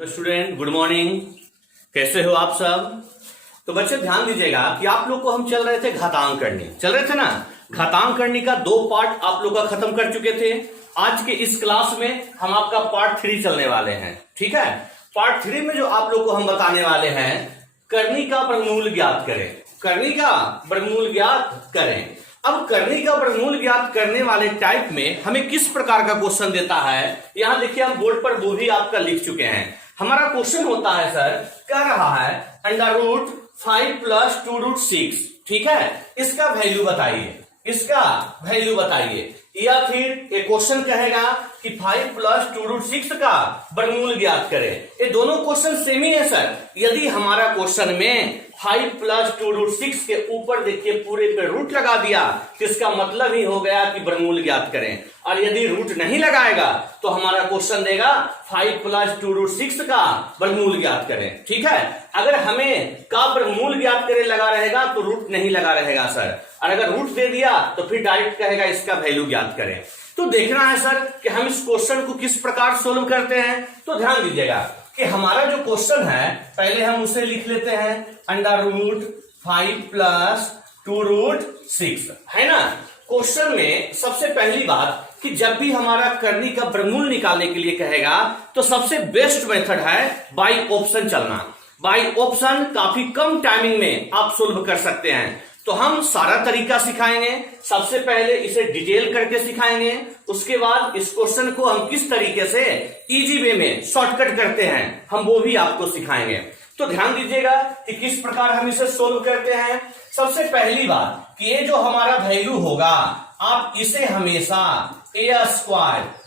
Student good morning. कैसे हो आप सब? तो बच्चे ध्यान दीजिएगा कि आप लोग को हम चल रहे थे घातांक करनी, चल रहे थे ना। घातांक करनी का 2 पार्ट आप लोग का खत्म कर चुके थे। आज के इस क्लास में हम आपका पार्ट 3 चलने वाले हैं। ठीक है, पार्ट 3 में जो आप लोग को हम बताने वाले हैं, करनी का वर्गमूल ज्ञात करें। करनी का वर्गमूल ज्ञात करें। अब करनी का वर्गमूल ज्ञात करने वाले टाइप में हमें किस प्रकार का क्वेश्चन देता है, यहां देखिए हम बोर्ड पर वो भी आपका लिख चुके हैं। हमारा क्वेश्चन होता है सर, कह रहा है √5 + 2√6। ठीक है, इसका वैल्यू बताइए, इसका वैल्यू बताइए। या फिर एक क्वेश्चन कहेगा कि 5 + 2√6 का वर्गमूल ज्ञात करें। ये दोनों क्वेश्चन सेम ही है सर। यदि हमारा क्वेश्चन में 5 + 2√6 के ऊपर देखिए पूरे पे रूट लगा दिया, तो इसका मतलब ही हो गया कि वर्गमूल ज्ञात करें। और यदि रूट नहीं लगाएगा तो हमारा क्वेश्चन देगा 5 + 2√6 का वर्गमूल ज्ञात करें। ठीक है, अगर हमें का वर्गमूल ज्ञात करें लगा रहेगा तो रूट नहीं लगा रहेगा सर। और अगर रूट दे दिया तो फिर डायरेक्ट कहेगा इसका वैल्यू ज्ञात करें। तो देखना है सर कि हम इस क्वेश्चन को किस प्रकार सोल्व करते हैं। तो ध्यान दीजिएगा कि हमारा जो क्वेश्चन है, पहले हम उसे लिख लेते हैं √5 + 2√6, है ना। क्वेश्चन में सबसे पहली बात कि जब भी हमारा करनी का वर्गमूल निकालने के लिए कहेगा तो सबसे बेस्ट मेथड है बाई ऑप्शन चलना। बाई ऑप्शन काफी कम टाइमिंग में आप सोल्व कर सकते हैं। तो हम सारा तरीका सिखाएंगे। सबसे पहले इसे डिटेल करके सिखाएंगे, उसके बाद इस क्वेश्चन को हम किस तरीके से इजी वे में शॉर्टकट करते हैं हम वो भी आपको सिखाएंगे। तो ध्यान दीजिएगा कि किस प्रकार हम इसे सोल्व करते हैं। सबसे पहली बात कि ये जो हमारा वैल्यू होगा, आप इसे हमेशा a²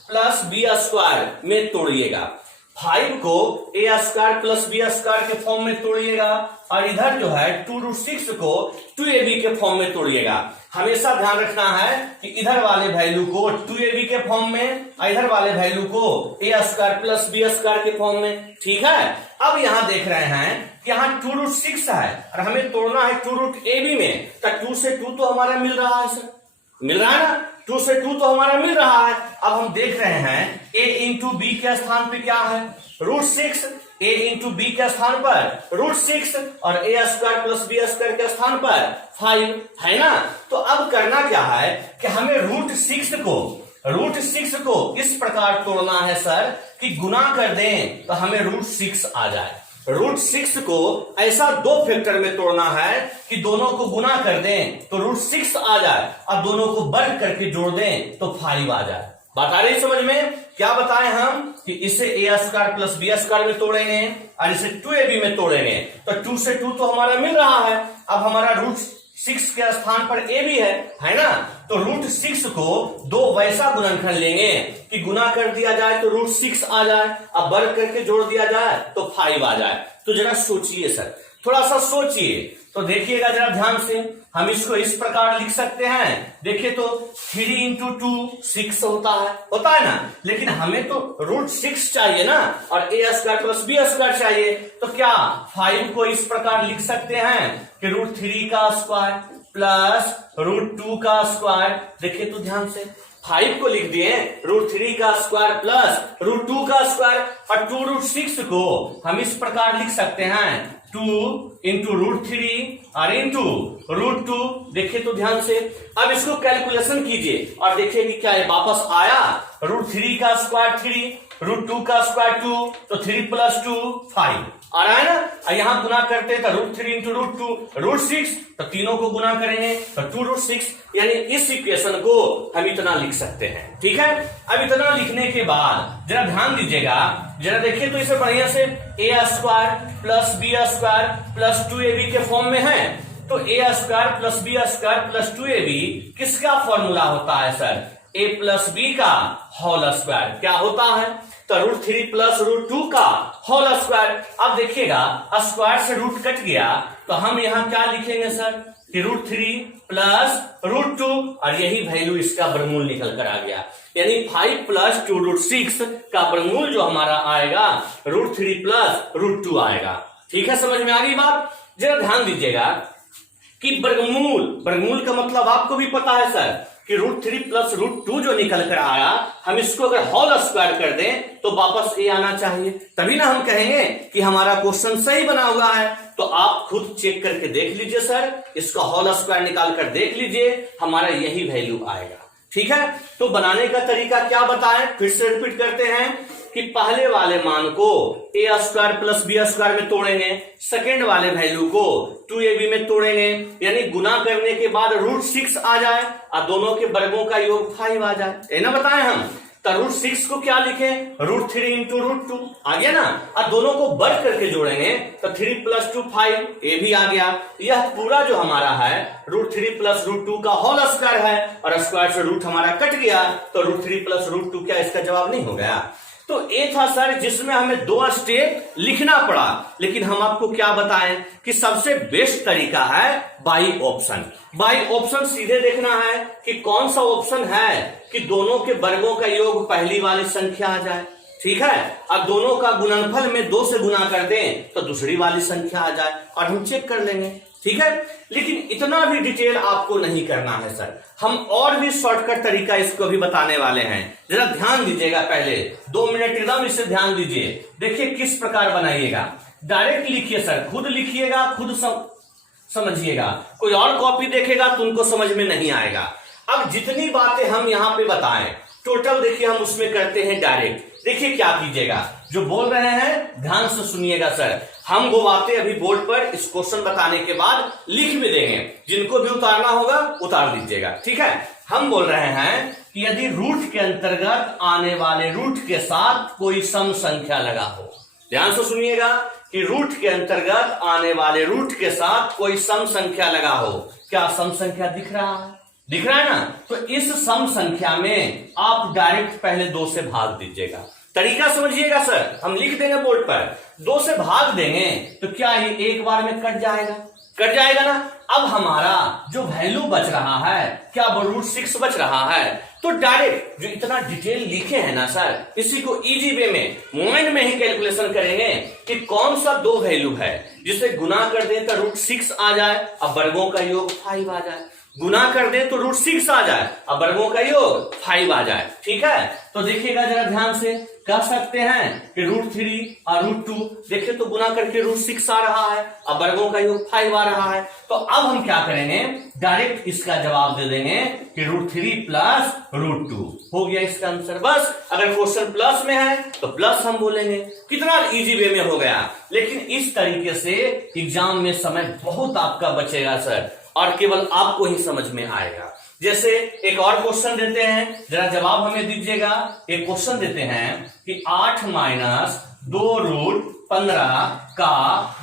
+ b² में तोड़िएगा। 5 को a² + b² के फॉर्म में तोड़िएगा और इधर जो है 2√6 को 2ab के फॉर्म में तोड़िएगा। हमेशा ध्यान रखना है कि इधर वाले वैल्यू को 2ab के फॉर्म में और इधर वाले वैल्यू को a² + b² के फॉर्म में। ठीक है, अब यहां देख रहे हैं कि यहां 2√6 है और हमें तोड़ना है 2√ab में। तो 2 से 2 तो हमारा मिल रहा है सर, मिल रहा है ना। 2 से 2 तो हमारा मिल रहा है। अब हम देख रहे हैं a × b के स्थान पे क्या है, √6। a × b के स्थान पर √6 और a² + b² के स्थान पर 5, है ना। तो अब करना क्या है कि हमें √6 को इस प्रकार तोड़ना है सर कि गुना कर दें तो हमें √6 आ जाए। √6 को ऐसा 2 फैक्टर में तोड़ना है कि दोनों को गुना कर दें तो √6 आ जाए और दोनों को वर्ग करके जोड़ दें तो 5 आ जाए। बात आ रही समझ में? क्या बताएं हम कि इसे a² + b² में तोड़ेंगे और इसे 2ab में तोड़ेंगे। तो 2 से 2 तो हमारा मिल रहा है। अब हमारा √6 के स्थान पर ab है ना। तो √6 को 2 वैसा गुणनखंड लेंगे कि गुना कर दिया जाए तो √6 आ जाए, अब वर्ग करके जोड़ दिया जाए तो 5 आ जाए। तो जरा सोचिए सर, थोड़ा सा सोचिए। तो देखिएगा जरा ध्यान से, हम इसको इस प्रकार लिख सकते हैं। देखिए तो 3 × 2 6 होता है ना। लेकिन हमें तो √6 चाहिए ना और a² + b² चाहिए। तो क्या 5 को इस प्रकार लिख सकते हैं कि √3 का स्क्वायर प्लस √2 का स्क्वायर। देखिए तो ध्यान से, 5 को लिख दिए √3 का स्क्वायर प्लस √2 का स्क्वायर और 2√6 को हम इस प्रकार लिख सकते हैं 2 × √3 और √2। देखिए तो ध्यान से, अब इसको कैलकुलेशन कीजिए और देखिए कि क्या है, वापस आया। √3 का स्क्वायर 3, √2 का स्क्वायर 2, तो 3 + 2 5 आ रहा है ना। यहां गुना करते हैं तो √3 × √2 √6, तो तीनों को गुना करेंगे तो 2√6। यानी इस इक्वेशन को हम इतना लिख सकते हैं। ठीक है, अब इतना लिखने के बाद जरा ध्यान दीजिएगा, जरा देखिए तो इसे बढ़िया से a² + b² + 2ab के फॉर्म में है। तो a² + b² + 2ab किसका फॉर्मूला होता है सर? a + b का होल स्क्वायर। क्या होता है? तो √3 + √2 का होल स्क्वायर। अब देखिएगा स्क्वायर से रूट कट गया तो हम यहां क्या लिखेंगे सर कि √3 + √2 और यही वैल्यू इसका वर्गमूल निकल कर आ गया। यानी 5 + 2√6 का वर्गमूल जो हमारा आएगा √3 + √2 आएगा। ठीक है, समझ में आ गई बात? जरा ध्यान दीजिएगा कि वर्गमूल का मतलब आपको भी पता है सर कि √3 प्लस √2 जो निकल कर आया, हम इसको अगर होल स्क्वायर कर दें तो वापस ए आना चाहिए, तभी ना हम कहेंगे कि हमारा क्वेश्चन सही बना हुआ है। तो आप खुद चेक करके देख लीजिए सर, इसका होल स्क्वायर निकाल कर देख लीजिए, हमारा यही वैल्यू आएगा। ठीक है, तो बनाने का तरीका क्या बताएं, फिर से रिपीट करते हैं कि पहले वाले मान को a² प्लस b² में तोड़ेंगे, सेकेंड वाले वैल्यू को 2ab में तोड़ेंगे, यानी गुना करने के बाद √6 आ जाए और दोनों के वर्गों का योग 5 आ जाए, ये ना बताएं हम। तो √6 को क्या लिखें, √3 इंटू √2 आ गया ना, और दोनों को वर्ग करके जोड़ेंगे तो 3 प्लस 2 5, ये भी आ गया। यह पूरा जो हमारा है √3 प्लस √2 का होल स्क्वायर है, और स्क्वायर से रूट हमारा कट गया, तो √3 प्लस √2 क्या इसका जवाब नहीं हो गया। तो ये था सर जिसमें हमें 2 स्टेप लिखना पड़ा, लेकिन हम आपको क्या बताएं कि सबसे बेस्ट तरीका है बाई ऑप्शन। बाई ऑप्शन सीधे देखना है कि कौन सा ऑप्शन है कि दोनों के वर्गों का योग पहली वाली संख्या आ जाए, ठीक है, और दोनों का गुणनफल में 2 से गुना कर दें तो दूसरी वाली संख्या आ जाए, और हम चेक कर लेंगे। ठीक है, लेकिन इतना भी डिटेल आपको नहीं करना है सर, हम और भी शॉर्टकट तरीका इसको भी बताने वाले हैं। जरा ध्यान दीजिएगा, पहले 2 मिनट एकदम इसे ध्यान दीजिए। देखिए किस प्रकार बनाइएगा, डायरेक्ट लिखिए सर, खुद लिखिएगा, खुद समझिएगा, कोई और कॉपी देखेगा तो उनको समझ में नहीं आएगा। अब जितनी बातें हम यहाँ पे बताएं टोटल देखिए हम उसमें करते हैं डायरेक्ट। देखिए क्या कीजिएगा, जो बोल रहे हैं ध्यान से सुनिएगा सर, हम वो बातें अभी बोर्ड पर इस क्वेश्चन बताने के बाद लिख भी देंगे, जिनको भी उतारना होगा उतार दीजिएगा। ठीक है, हम बोल रहे हैं कि यदि रूट के अंतर्गत आने वाले रूट के साथ कोई सम संख्या लगा हो, ध्यान से सुनिएगा कि रूट के अंतर्गत आने वाले रूट के साथ कोई सम संख्या लगा हो। क्या सम संख्या दिख रहा है, दिख रहा है ना, तो इस सम संख्या में आप डायरेक्ट पहले 2 से भाग दीजिएगा। तरीका समझिएगा सर, हम लिख देंगे बोर्ड पर, 2 से भाग देंगे तो क्या ये एक बार में कट जाएगा, कट जाएगा ना। अब हमारा जो वैल्यू बच रहा है क्या वो √6 बच रहा है, तो डायरेक्ट जो इतना डिटेल लिखे हैं ना सर, इसी को इजी वे में माइंड में ही कैलकुलेशन करेंगे कि कौन सा 2 वैल्यू है जिसे गुना कर दें तो √6 आ जाए और वर्गों का योग 5 आ जाए, गुना कर दे तो √6 आ जाए और वर्गों का योग 5 आ जाए। ठीक है, तो देखिएगा जरा ध्यान से, कह सकते हैं कि √3 और √2 देखिए तो गुना करके √6 आ रहा है और वर्गों का योग 5 आ रहा है। तो अब हम क्या करेंगे, डायरेक्ट इसका जवाब दे देंगे कि √3 प्लस √2 हो गया इसका आंसर। बस अगर क्वेश्चन प्लस में है तो प्लस हम बोलेंगे, कितना इजी वे में हो गया। लेकिन इस तरीके से एग्जाम में समय बहुत आपका बचेगा सर, और केवल आपको ही समझ में आएगा। जैसे एक और क्वेश्चन देते हैं, जरा जवाब हमें दीजिएगा। एक क्वेश्चन देते हैं कि 8 माइनस 2√15 का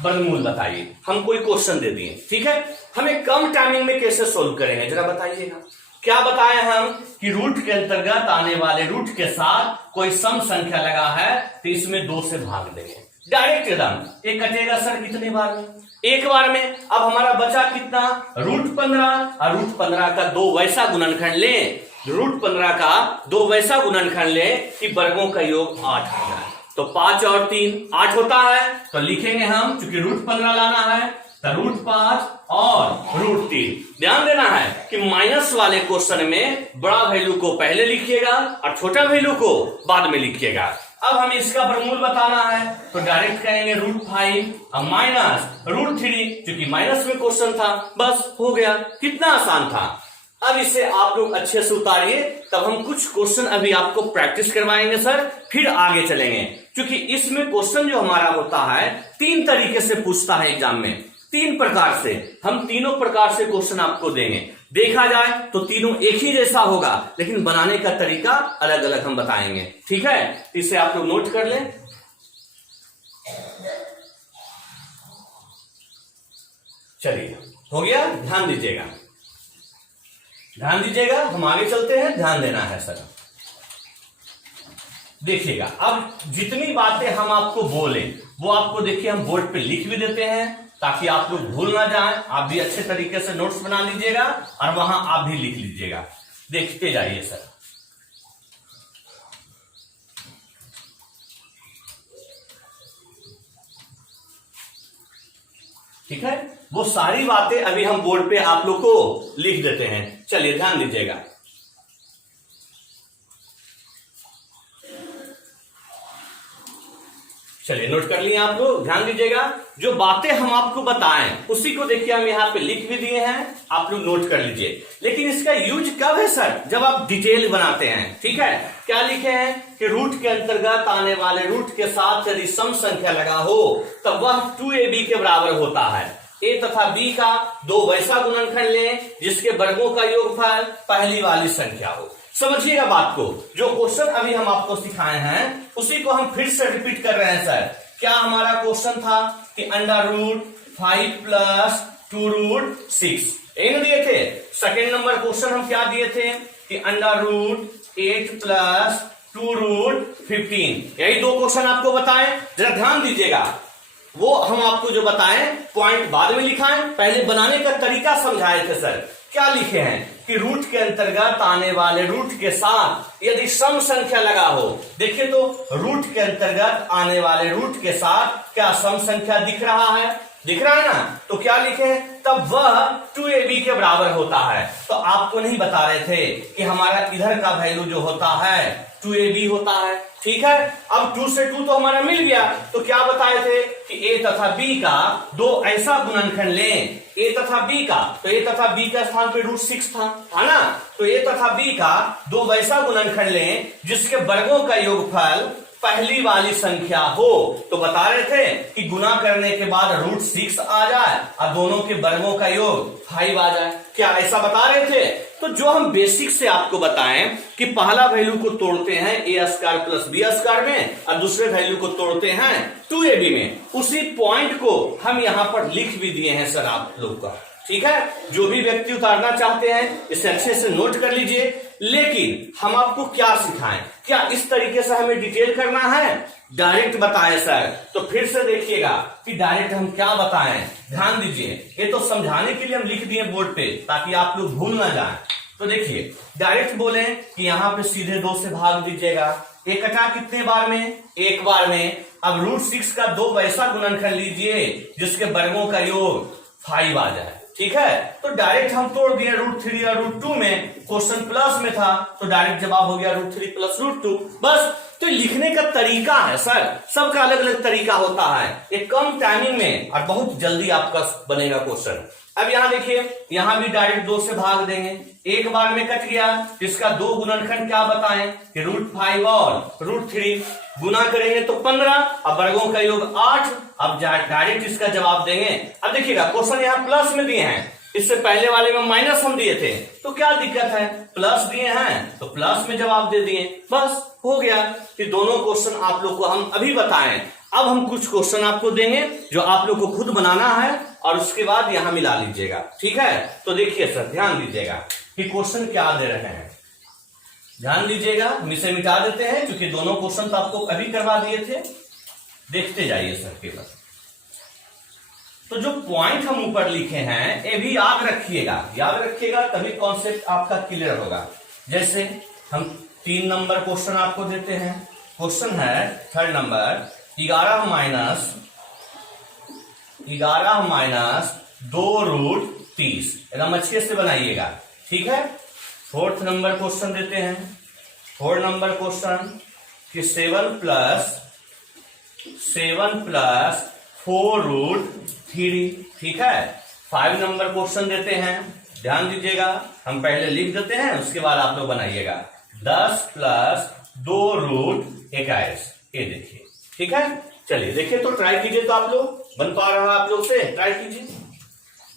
वर्गमूल बताइए। हम कोई क्वेश्चन दे दिए, ठीक है, हमें कम टाइमिंग में कैसे सोल्व करेंगे जरा बताइएगा। क्या बताएं हम कि रूट के अंतर्गत आने वाले रूट के साथ कोई सम संख्या लगा है तो इसमें 2 से भाग देंगे, डायरेक्ट एकदम। एक कटेगा सर कितनी बार में, एक बार में। अब हमारा बचा कितना, √15 और √15 का 2 वैसा गुणनखंड ले, √15 का 2 वैसा गुणनखंड ले कि वर्गों का योग 8 हो जाए। तो 5 और 3 8 होता है, तो लिखेंगे हम, चूंकि √15 लाना है तो √5 और √3। ध्यान देना है कि माइनस वाले क्वेश्चन में बड़ा वैल्यू को पहले लिखिएगा और छोटा वैल्यू को बाद में लिखिएगा। अब हमें इसका वर्गमूल बताना है तो डायरेक्ट करेंगे √5 और माइनस √3, क्योंकि माइनस में क्वेश्चन था, बस हो गया। कितना आसान था। अब इसे आप लोग अच्छे से उतारिए, तब हम कुछ क्वेश्चन अभी आपको प्रैक्टिस करवाएंगे सर, फिर आगे चलेंगे। क्योंकि इसमें क्वेश्चन जो हमारा होता है 3 तरीके से पूछता है एग्जाम में, 3 प्रकार से। हम तीनों प्रकार से क्वेश्चन आपको देंगे, देखा जाए तो तीनों एक ही जैसा होगा, लेकिन बनाने का तरीका अलग अलग हम बताएंगे। ठीक है, इसे आप लोग नोट कर लें। चलिए हो गया, ध्यान दीजिएगा, ध्यान दीजिएगा, हम आगे चलते हैं, ध्यान देना है सर। देखिएगा अब जितनी बातें हम आपको बोले वो आपको देखिए हम बोर्ड पे लिख भी देते हैं ताकि आप लोग भूल ना जाएं। आप भी अच्छे तरीके से नोट्स बना लीजिएगा और वहां आप भी लिख लीजिएगा, देखते जाइए सर। ठीक है, वो सारी बातें अभी हम बोर्ड पे आप लोग को लिख देते हैं। चलिए ध्यान दीजिएगा। चलिए नोट कर लिए आप लोग, ध्यान दीजिएगा। जो बातें हम आपको बताएं उसी को देखिए हम यहाँ पे लिख भी दिए हैं, आप लोग नोट कर लीजिए। लेकिन इसका यूज कब है सर? जब आप डिटेल बनाते हैं, ठीक है। क्या लिखे हैं कि रूट के अंतर्गत आने वाले रूट के साथ यदि सम संख्या लगा हो तब वह 2ab के बराबर होता है। a तथा b का दो वैसा गुणनखंड लें जिसके वर्गों का योगफल पहली वाली संख्या हो। समझिएगा बात को, जो क्वेश्चन अभी हम आपको सिखाए हैं उसी को हम फिर से रिपीट कर रहे हैं सर। क्या हमारा क्वेश्चन था कि √5 + 2√6 यही दिए थे। सेकेंड नंबर क्वेश्चन हम क्या दिए थे कि √8 + 2√15, यही दो क्वेश्चन आपको बताएं। जरा ध्यान दीजिएगा, वो हम आपको जो बताएं पॉइंट बाद में लिखाएं, पहले बनाने का तरीका समझाए थे सर। क्या लिखे हैं कि रूट के अंतर्गत आने वाले रूट के साथ यदि सम संख्या लगा हो। देखिए तो रूट के अंतर्गत आने वाले रूट के साथ क्या सम संख्या दिख रहा है? दिख रहा है ना। तो क्या लिखे, तब वह 2ab के बराबर होता है। तो आपको नहीं बता रहे थे कि हमारा इधर का वैल्यू जो होता है 2ab होता है, ठीक है। अब 2 से 2 तो हमारा मिल गया, तो क्या बताए थे कि a तथा b का दो ऐसा गुणनखंड लें, a तथा b का, तो a तथा b का स्थान पे √6 था, है ना। तो a तथा b का दो वैसा गुणनखंड लें जिसके वर्गों का योगफल पहली वाली संख्या हो। तो बता रहे थे कि गुना करने के बाद √6 आ जाए और दोनों के वर्गों का योग 5 आ जाए। क्या ऐसा बता रहे थे? तो जो हम बेसिक से आपको बताएं कि पहला वैल्यू को तोड़ते हैं a² + b² में और दूसरे वैल्यू को तोड़ते हैं 2ab में, उसी पॉइंट को हम यहां पर लिख भी दिए हैं सर आप लोग का, ठीक है। जो भी व्यक्ति उतारना चाहते हैं इसे अच्छे से नोट कर लीजिए। लेकिन हम आपको क्या सिखाएं, क्या इस तरीके से हमें डिटेल करना है, डायरेक्ट बताएं सर? तो फिर से देखिएगा कि डायरेक्ट हम क्या बताएं, ध्यान दीजिए। ये तो समझाने के लिए हम लिख दिए बोर्ड पे ताकि आप लोग भूल ना जाएं। तो देखिए डायरेक्ट बोले कि यहाँ पे सीधे 2 से भाग दीजिएगा। एक कटा कितने बार में? एक बार में। अब √6 का दो वैसा गुणनखंड लीजिए जिसके वर्गों का योग 5 आ जाए, ठीक है। तो डायरेक्ट हम तोड़ दिए √3 और √2 में, क्वेश्चन प्लस में था तो डायरेक्ट जवाब हो गया √3 + √2, बस। तो लिखने का तरीका है सर, सबका अलग अलग तरीका होता है। एक कम टाइमिंग में और बहुत जल्दी आपका बनेगा क्वेश्चन। अब यहां देखिए, यहां भी डायरेक्ट 2 से भाग देंगे, एक बार में कट गया। इसका दो गुणनखंड क्या बताएं कि √5 और √3, गुना करेंगे तो 15 और वर्गों का योग 8। अब डायरेक्ट इसका जवाब देंगे। अब देखिएगा क्वेश्चन यहाँ प्लस में दिए हैं, इससे पहले वाले में माइनस हम दिए थे, तो क्या दिक्कत है? प्लस दिए हैं तो प्लस में जवाब दे दिए, बस हो गया। कि दोनों क्वेश्चन आप लोग को हम अभी बताएं। अब हम कुछ क्वेश्चन आपको देंगे जो आप लोग को खुद बनाना है और उसके बाद यहां मिला लीजिएगा, ठीक है। तो देखिए सर ध्यान दीजिएगा कि क्वेश्चन क्या दे रहे हैं, ध्यान दीजिएगा। हम इसे मिटा देते हैं क्योंकि दोनों क्वेश्चन तो आपको अभी करवा दिए थे, देखते जाइए सर केवल। तो जो पॉइंट हम ऊपर लिखे हैं ये भी याद रखिएगा, याद रखिएगा तभी कॉन्सेप्ट आपका क्लियर होगा। जैसे हम 3 नंबर क्वेश्चन आपको देते हैं। क्वेश्चन है 3rd नंबर, 11 माइनस 2√30, एकदम अच्छे से बनाइएगा, ठीक है। 4th नंबर क्वेश्चन देते हैं। 4 नंबर क्वेश्चन कि 7 + 4√3, ठीक है। 5 नंबर क्वेश्चन देते हैं, ध्यान दीजिएगा, हम पहले लिख देते हैं उसके बाद आप लोग बनाइएगा। 10 + 2√21, ये देखिए, ठीक है। चलिए देखिए तो ट्राई कीजिए, तो आप लोग बन पा रहा है आप लोग से, ट्राई कीजिए।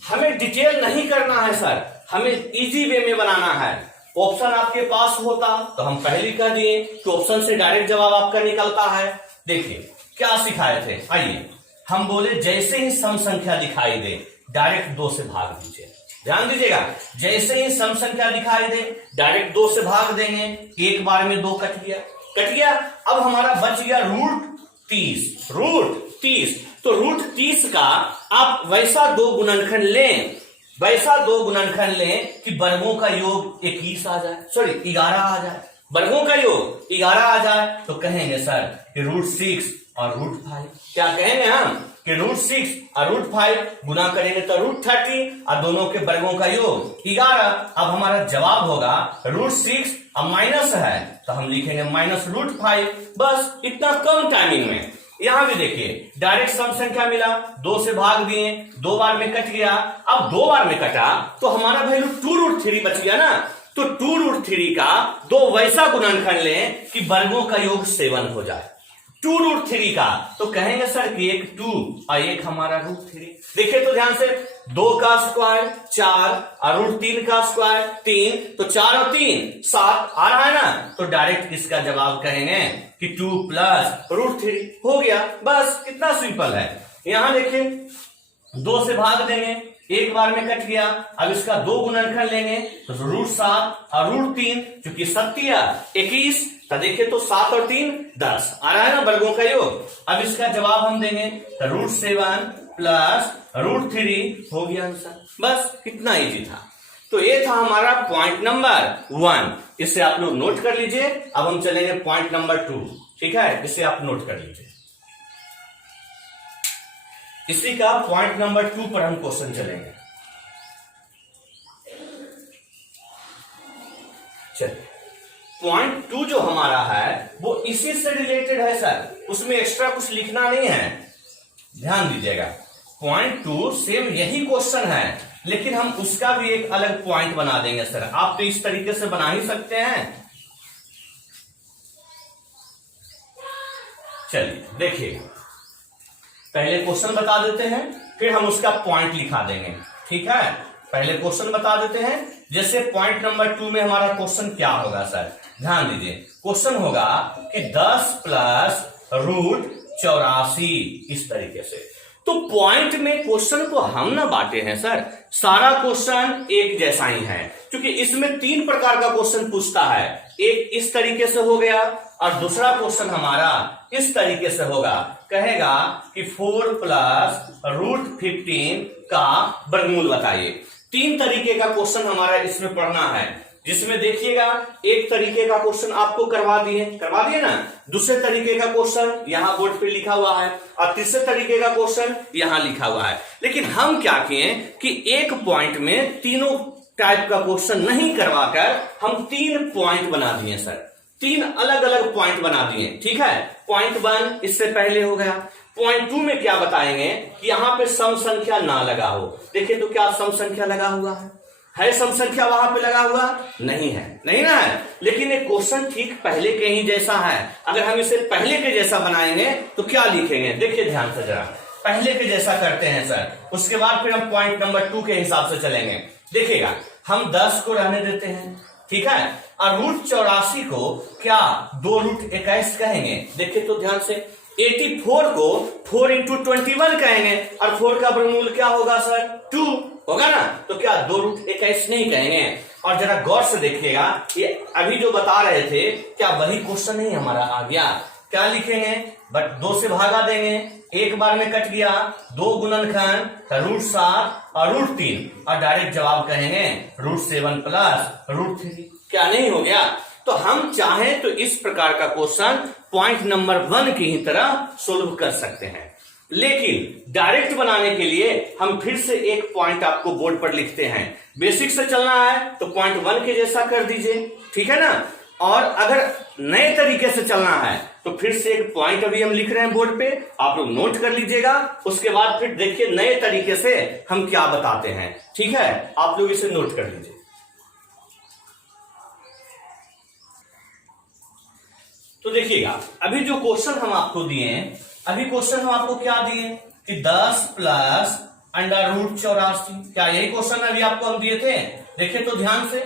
हमें डिटेल नहीं करना है सर, हमें इजी वे में बनाना है। ऑप्शन आपके पास होता तो हम पहले ही कह दिए कि ऑप्शन से डायरेक्ट जवाब आपका निकलता है। देखिए क्या सिखाए थे, आइए हम बोले जैसे ही सम संख्या दिखाई दे डायरेक्ट 2 से भाग दीजिए। ध्यान दीजिएगा, जैसे ही सम संख्या दिखाई दे डायरेक्ट 2 से भाग देंगे। एक बार में 2 कट गया। अब हमारा बच गया √30। तो √30 का आप वैसा दो गुणनखंड लें कि वर्गों का योग 21 आ जाए, सॉरी 11 आ जाए, वर्गों का योग 11 आ जाए। तो कहेंगे सर कि √6 और √5, क्या कहेंगे हम कि √6 और √5 गुना करेंगे तो √30 और दोनों के वर्गों का योग 11। अब हमारा जवाब होगा √6 और माइनस है तो हम लिखेंगे -√5, बस। इतना कम टाइमिंग में यहां भी देखिए डायरेक्ट सम संख्या मिला, 2 से भाग दिए, 2 बार में कट गया। अब 2 बार में कटा तो हमारा वैल्यू 2√3 बच गया ना। तो 2√3 का 2 वैसा गुणनखंड लें कि वर्गों का योग 7 हो जाए। 2√3 का तो कहेंगे सर कि एक 2 और एक हमारा √3। देखिए तो ध्यान से, 2 का स्क्वायर 4 और √3 का स्क्वायर 3, तो 4 और 3 7 आ रहा है ना। तो डायरेक्ट इसका जवाब कहेंगे कि 2 + √3 हो गया। बस कितना सिंपल है। यहां देखिए 2 से भाग देंगे, 1 बार में कट गया। अब इसका 2 गुणनखंड लेंगे तो √7 और √3, क्योंकि 7 21, तो देखिए तो 7 और 3 10 आ रहा है ना वर्गों का योग। अब इसका जवाब हम देंगे तो √7 + √3 हो गया आंसर। बस कितना इजी था। तो ये था हमारा पॉइंट नंबर 1। इसे आप लोग नोट कर लीजिए। अब हम चलेंगे पॉइंट नंबर 2। ठीक है, इसे आप नोट कर लीजिए। इसी का पॉइंट नंबर 2 पर हम क्वेश्चन चलेंगे। चलिए, पॉइंट 2 जो हमारा है वो इसी से रिलेटेड है सर, उसमें एक्स्ट्रा कुछ लिखना नहीं है। ध्यान दीजिएगा, पॉइंट 2 सेम यही क्वेश्चन है, लेकिन हम उसका भी एक अलग पॉइंट बना देंगे सर। आप तो इस तरीके से बना ही सकते हैं। चलिए देखिए, पहले क्वेश्चन बता देते हैं, फिर हम उसका पॉइंट लिखा देंगे। ठीक है, पहले क्वेश्चन बता देते हैं। जैसे पॉइंट नंबर 2 में हमारा क्वेश्चन क्या होगा सर, ध्यान दीजिए। क्वेश्चन होगा कि 10 + √84, इस तरीके से। तो पॉइंट में क्वेश्चन को हम ना बांटे हैं सर, सारा क्वेश्चन एक जैसा ही है, क्योंकि इसमें 3 प्रकार का क्वेश्चन पूछता है। एक इस तरीके से हो गया और दूसरा क्वेश्चन हमारा इस तरीके से होगा। कहेगा कि 4 + √15 का वर्गमूल बताइए। 3 तरीके का क्वेश्चन हमारा इसमें पढ़ना है, जिसमें देखिएगा एक तरीके का क्वेश्चन आपको करवा दिए ना, दूसरे तरीके का क्वेश्चन यहां बोर्ड पे लिखा हुआ है और तीसरे तरीके का क्वेश्चन यहां लिखा हुआ है। लेकिन हम क्या किए कि एक पॉइंट में तीनों टाइप का क्वेश्चन नहीं करवाकर हम 3 पॉइंट बना दिए सर, 3 अलग अलग पॉइंट बना दिए। ठीक है, पॉइंट 1 इससे पहले हो गया। पॉइंट 2 में क्या बताएंगे कि यहां पे सम संख्या ना लगा हो। देखिए तो क्या सम संख्या लगा हुआ है सम संख्या वहां पे लगा हुआ नहीं है, नहीं ना है। लेकिन एक क्वेश्चन ठीक पहले के ही जैसा है। अगर हम इसे पहले के जैसा बनाएंगे तो क्या लिखेंगे, देखिए ध्यान से जरा। पहले के जैसा करते हैं सर, उसके बाद फिर हम पॉइंट नंबर 2 के हिसाब से चलेंगे। देखिएगा, हम 10 को रहने देते हैं, ठीक है, और √84 को क्या 2√21 कहेंगे। देखिए तो ध्यान से, 84 को 4 × 21 कहेंगे और 4 का वर्गमूल क्या होगा सर, 2 होगा ना। तो क्या 2√21 नहीं कहेंगे। और जरा गौर से देखिएगा, ये अभी जो बता रहे थे क्या वही क्वेश्चन नहीं हमारा आ गया। क्या लिखेंगे, बट 2 से भागा देंगे, 1 बार में कट गया, 2 गुणनखंड √7 और √3 और डायरेक्ट जवाब कहेंगे √7 + √3। क्या नहीं हो गया। तो हम चाहें तो इस प्रकार का क्वेश्चन पॉइंट नंबर 1 की ही तरह सोल्व कर सकते हैं। लेकिन डायरेक्ट बनाने के लिए हम फिर से एक पॉइंट आपको बोर्ड पर लिखते हैं। बेसिक से चलना है तो पॉइंट 1 के जैसा कर दीजिए, ठीक है ना। और अगर नए तरीके से चलना है तो फिर से एक पॉइंट अभी हम लिख रहे हैं बोर्ड पे, आप लोग नोट कर लीजिएगा। उसके बाद फिर देखिए नए तरीके से हम क्या बताते हैं, ठीक है। आप लोग इसे नोट कर लीजिए। तो देखिएगा, अभी जो क्वेश्चन हम आपको दिए, अभी क्वेश्चन हम आपको क्या दिए कि 10 + √84, क्या यही क्वेश्चन अभी आपको हम दिए थे। देखिए तो ध्यान से,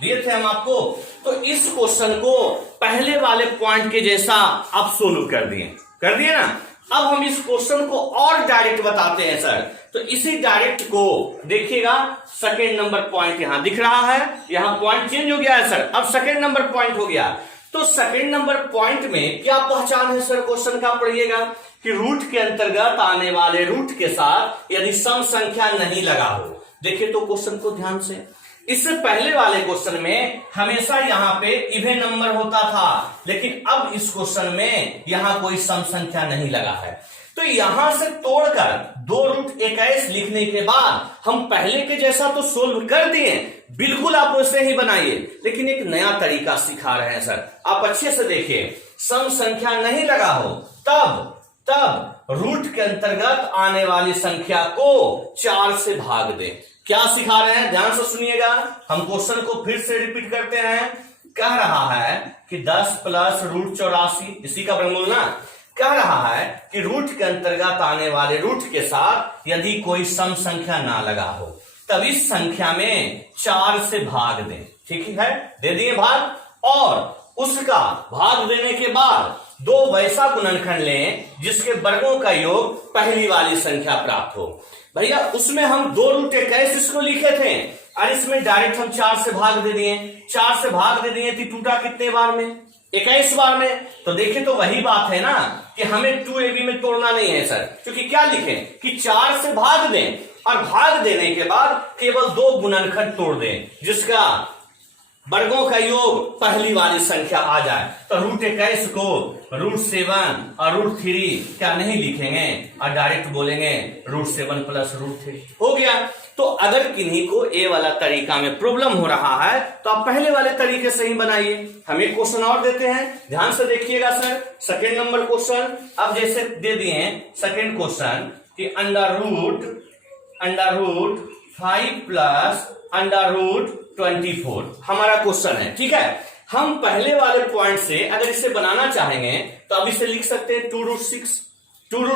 दिए थे हम आपको। तो इस क्वेश्चन को पहले वाले पॉइंट के जैसा आप सोल्व कर दिए ना। अब हम इस क्वेश्चन को और डायरेक्ट बताते हैं सर। तो इसी डायरेक्ट को देखिएगा, सेकेंड नंबर पॉइंट यहां दिख रहा है, यहां पॉइंट चेंज हो गया है सर, अब सेकेंड नंबर पॉइंट हो गया। तो सेकेंड नंबर पॉइंट में क्या पहचान है सर क्वेश्चन का, पढ़िएगा कि रूट के अंतर्गत आने वाले रूट के साथ यदि सम संख्या नहीं लगा हो। देखिए तो क्वेश्चन को ध्यान से, इससे पहले वाले क्वेश्चन में हमेशा यहां पे इवन नंबर होता था, लेकिन अब इस क्वेश्चन में यहां कोई सम संख्या नहीं लगा है। तो यहां से तोड़कर 2√21 लिखने के बाद हम पहले के जैसा तो सोल्व कर दिए, बिल्कुल आप वैसे ही बनाइए, लेकिन एक नया तरीका सिखा रहे हैं सर। आप अच्छे से देखिए, सम संख्या नहीं लगा हो तब तब रूट के अंतर्गत आने वाली संख्या को 4 से भाग दें। क्या सिखा रहे हैं, ध्यान से सुनिएगा। हम क्वेश्चन को फिर से रिपीट करते हैं। कह रहा है कि 10 प्लस रूट 84, इसी का वर्गमूल ना। कह रहा है कि रूट के अंतर्गत आने वाले रूट के साथ यदि कोई सम संख्या ना लगा हो तब इस संख्या में 4 से भाग दें। ठीक है, दे दिए भाग, और उसका भाग देने के बाद दो वैसा गुणनखंड लें जिसके वर्गों का योग पहली वाली संख्या प्राप्त हो। भैया उसमें हम 2 रूट 21 इसको लिखे थे और इसमें डायरेक्ट हम 4 से भाग दे दिए। 4 से भाग दे दिए तो टूटा कितने बार में, 21 बार में। तो देखिए तो वही बात है ना कि हमें 2ab में तोड़ना नहीं है सर, क्योंकि क्या लिखें कि 4 से भाग दें और भाग देने के बाद केवल 2 गुणनखंड तोड़ दें जिसका वर्गों का योग पहली वाली संख्या आ जाए। तो रूट 21 को रूट 7 और रूट 3 क्या नहीं लिखेंगे और डायरेक्ट बोलेंगे रूट 7 प्लस रूट 3 हो गया। तो अगर किन्हीं को ए वाला तरीका में प्रॉब्लम हो रहा है तो आप पहले वाले तरीके से ही बनाइए। हम एक क्वेश्चन और देते हैं, ध्यान से देखिएगा सर। सेकेंड नंबर क्वेश्चन अब जैसे दे दिए सेकेंड क्वेश्चन कि under root 5 plus under root 24 हमारा क्वेश्चन है। ठीक है, हम पहले वाले पॉइंट से अगर इसे बनाना चाहेंगे तो अब इसे लिख सकते हैं 2 रूट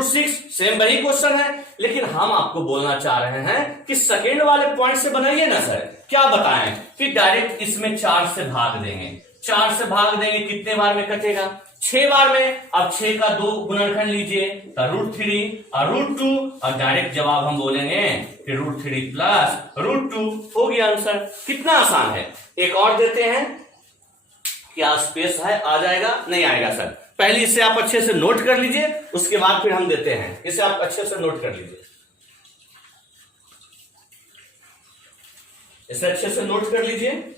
6 सेम वही क्वेश्चन है, लेकिन हम आपको बोलना चाह रहे हैं कि सेकेंड वाले पॉइंट से बनाइए ना सर। क्या बताएं कि डायरेक्ट इसमें 4 से भाग देंगे। 4 से भाग देंगे कितने बार में कटेगा, 6 बार में। अब 6 का 2 गुणनखंड लीजिए तो रूट 3 और रूट 2 और डायरेक्ट जवाब हम बोलेंगे कि रूट 3 प्लस रूट 2 हो गया आंसर। कितना आसान है। एक और देते हैं, क्या स्पेस है, आ जाएगा नहीं आएगा सर। पहले इसे आप अच्छे से नोट कर लीजिए, उसके बाद फिर हम देते हैं। इसे आप अच्छे से नोट कर लीजिए, इसे अच्छे से नोट कर लीजिए।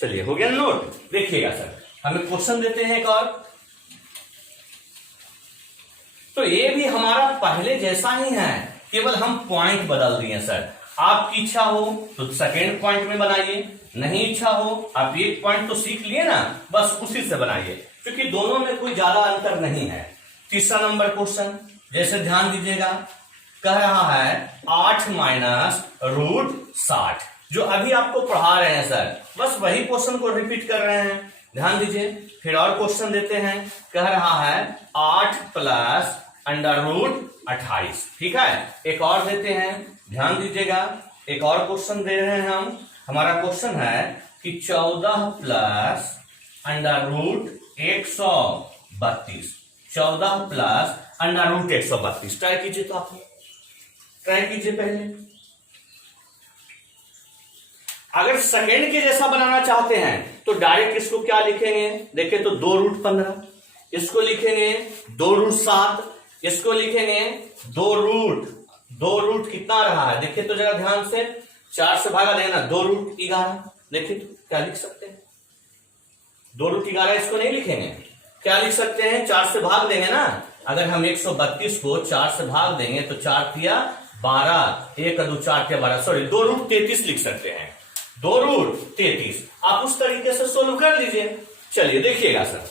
चलिए हो गया नोट। देखिएगा सर, हमें क्वेश्चन देते हैं एक और। तो ये भी हमारा पहले जैसा ही है, केवल हम पॉइंट बदल दिए सर। आपकी इच्छा हो तो सेकेंड पॉइंट में बनाइए, नहीं इच्छा हो आप एक पॉइंट तो सीख लिए ना, बस उसी से बनाइए, क्योंकि दोनों में कोई ज्यादा अंतर नहीं है। तीसरा नंबर क्वेश्चन जैसे ध्यान दीजिएगा, कह रहा है 8 माइनस रूट 60, जो अभी आपको पढ़ा रहे हैं सर, बस वही क्वेश्चन को रिपीट कर रहे हैं। ध्यान दीजिए। फिर और क्वेश्चन देते हैं, कह रहा है 8 प्लस अंडर रूट 28। ठीक है, एक और देते हैं, ध्यान दीजिएगा। एक और क्वेश्चन दे रहे हैं हम। हमारा क्वेश्चन है कि 14 plus under root 132। 14 plus under root 132 try कीजिए। तो आप ट्राई कीजिए पहले। अगर सेकेंड के जैसा बनाना चाहते हैं तो डायरेक्ट इसको क्या लिखेंगे, देखिए तो 2 रूट 15, इसको लिखेंगे 2 रूट 7, इसको लिखेंगे 2 रूट कितना रहा है, देखिए तो जरा ध्यान से, 4 से भागा देना 2 रूट 11। देखिए तो क्या लिख सकते हैं, 2 रूट 11 इसको नहीं लिखेंगे, क्या लिख सकते हैं, 4 से भाग देंगे ना। अगर हम 132 को 4 से भाग देंगे तो 4 तिया 12, 1 2 4 तिया 12, सॉरी 2 रूट 33 लिख सकते हैं। 2 रूट 33 आप उस तरीके से सोल्व कर लीजिए। चलिए देखिएगा सर,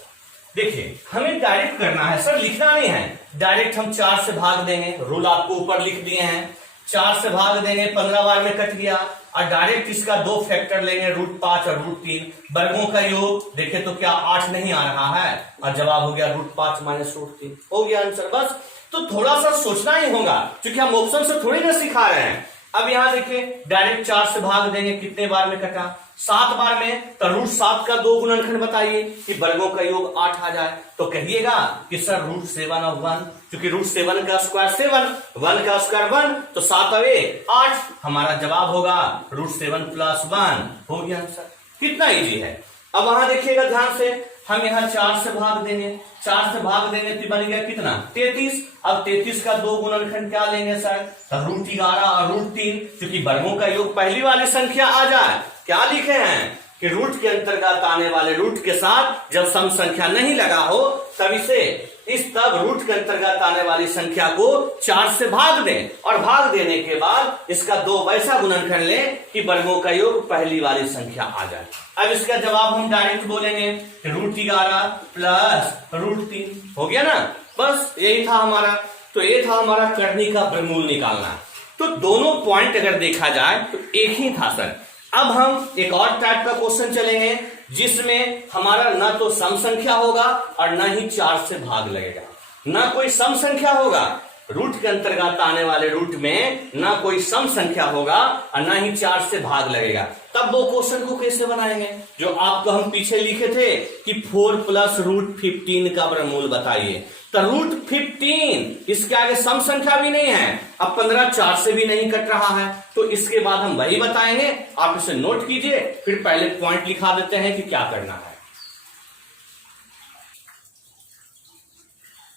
देखिए हमें डायरेक्ट करना है सर, लिखना नहीं है। डायरेक्ट हम 4 से भाग देंगे, रूल आपको ऊपर लिख दिए हैं। 4 से भाग देंगे 15 बार में कट गया, और डायरेक्ट इसका 2 फैक्टर लेंगे, रूट 5 और रूट 3। वर्गों का योग देखे तो क्या 8 नहीं आ रहा है, और जवाब हो गया रूट 5 माइनस रूट 3, हो गया आंसर। बस तो थोड़ा सा सोचना ही होगा, क्योंकि हम ऑप्शन से थोड़ी ना सिखा रहे हैं। अब यहां देखिए डायरेक्ट 4 से भाग देंगे, कितने बार में कटा, 7 बार में। तो रूट 7 का 2 गुणनखंड बताइए कि वर्गों का योग 8 आ जाए। तो कहिएगा कि सर रूट 7 ऑफ 1, क्योंकि रूट 7 का स्क्वायर 7, 1 का स्क्वायर 1, तो 7 अवे 8, हमारा जवाब होगा रूट 7 प्लस 1, हो गया आंसर। कितना इजी है। अब वहां देखिएगा ध्यान से, हम यहाँ 4 से भाग देंगे, 4 से भाग देंगे तो बन गया कितना, 33। अब 33 का 2 गुणनखंड क्या लेंगे सर, तो रूट 11 और रूट 3, क्योंकि वर्गों का योग पहली वाली संख्या आ जाए। क्या लिखे हैं कि रूट के अंतर्गत आने वाले रूट के साथ जब सम संख्या नहीं लगा हो तब इसे इस तब रूट के अंतर्गत आने वाली संख्या को 4 से भाग दें और भाग देने के बाद इसका 2 वैसा गुणनखंड लें कि वर्गों का योग पहली वाली संख्या आ जाए। अब इसका जवाब हम डायरेक्ट बोलेंगे √11 प्लस √3 हो गया ना। बस यही था हमारा। तो ये था हमारा करनी का वर्गमूल निकालना। तो दोनों पॉइंट अगर देखा जाए तो एक ही था सर। अब हम एक और टाइप का क्वेश्चन चलेंगे जिसमें हमारा ना तो सम संख्या होगा और ना ही 4 से भाग लगेगा। ना कोई सम संख्या होगा, रूट के अंतर्गत आने वाले रूट में ना कोई सम संख्या होगा और ना ही 4 से भाग लगेगा। तब वो क्वेश्चन को कैसे बनाएंगे? जो आपको हम पीछे लिखे थे कि 4 प्लस √15 का वर्गमूल बताइए। तो √15 इसके आगे सम संख्या भी नहीं है, अब 15 4 से भी नहीं कट रहा है, तो इसके बाद हम वही बताएंगे। आप इसे नोट कीजिए, फिर पहले पॉइंट लिखा देते हैं कि क्या करना है।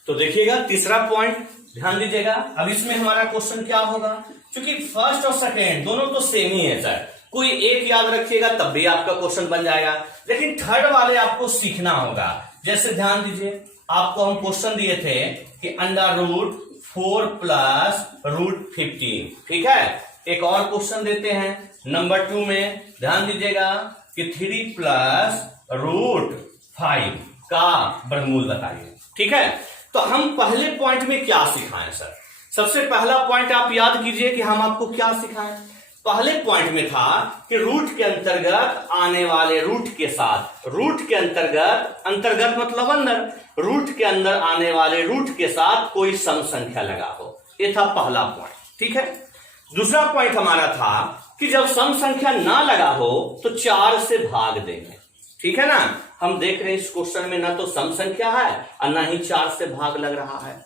तो देखिएगा तीसरा पॉइंट ध्यान दीजिएगा। अब इसमें हमारा क्वेश्चन क्या होगा, क्योंकि फर्स्ट और सेकेंड दोनों तो सेम ही है सर, कोई एक याद रखिएगा तब भी आपका क्वेश्चन बन जाएगा, लेकिन थर्ड वाले आपको सीखना होगा। जैसे ध्यान दीजिए, आपको हम क्वेश्चन दिए थे कि √4 प्लस √15, ठीक है। एक और क्वेश्चन देते हैं नंबर 2 में, ध्यान दीजिएगा कि 3 प्लस √5 का वर्गमूल बताइए, ठीक है। तो हम पहले पॉइंट में क्या सिखाएं सर? सबसे पहला पॉइंट आप याद कीजिए कि हम आपको क्या सिखाएं। पहले पॉइंट में था कि रूट के अंतर्गत आने वाले रूट के साथ, रूट के अंतर्गत मतलब अंदर, रूट के अंदर आने वाले रूट के साथ कोई सम संख्या लगा हो। ये था पहला पॉइंट, ठीक है। दूसरा पॉइंट हमारा था कि जब सम संख्या ना लगा हो तो 4 से भाग देंगे, ठीक है ना। हम देख रहे हैं इस क्वेश्चन में ना तो सम संख्या है और ना ही 4 से भाग लग रहा है।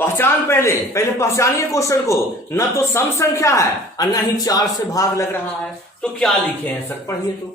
पहचान पहले पहचानिए क्वेश्चन को, न तो सम संख्या है और न ही 4 से भाग लग रहा है। तो क्या लिखे हैं सर, पढ़िए तो,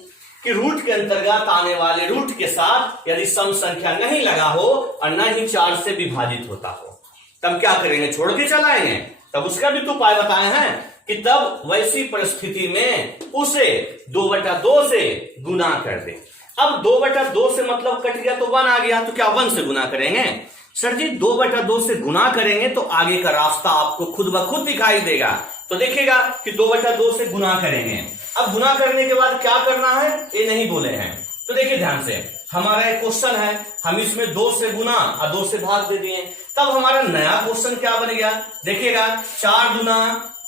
कि रूट के अंतर्गत आने वाले रूट के साथ यदि सम संख्या नहीं लगा हो और न ही 4 से विभाजित होता हो, तब क्या करेंगे, छोड़ के चलाएंगे। तब उसका भी तो उपाय बताए हैं कि तब वैसी परिस्थिति में उसे 2/2 से गुना कर दे। अब 2/2 से मतलब कट गया तो 1 आ गया, तो क्या 1 से गुना करेंगे? सर जी 2/2 से गुना करेंगे तो आगे का रास्ता आपको खुद ब खुद दिखाई देगा। तो देखिएगा कि 2/2 से गुना करेंगे। अब गुना करने के बाद क्या करना है ये नहीं बोले हैं, तो देखिए ध्यान से, हमारा एक क्वेश्चन है, हम इसमें 2 से गुना और 2 से भाग दे दिए। तब हमारा नया क्वेश्चन क्या बन गया, देखिएगा 4 दूना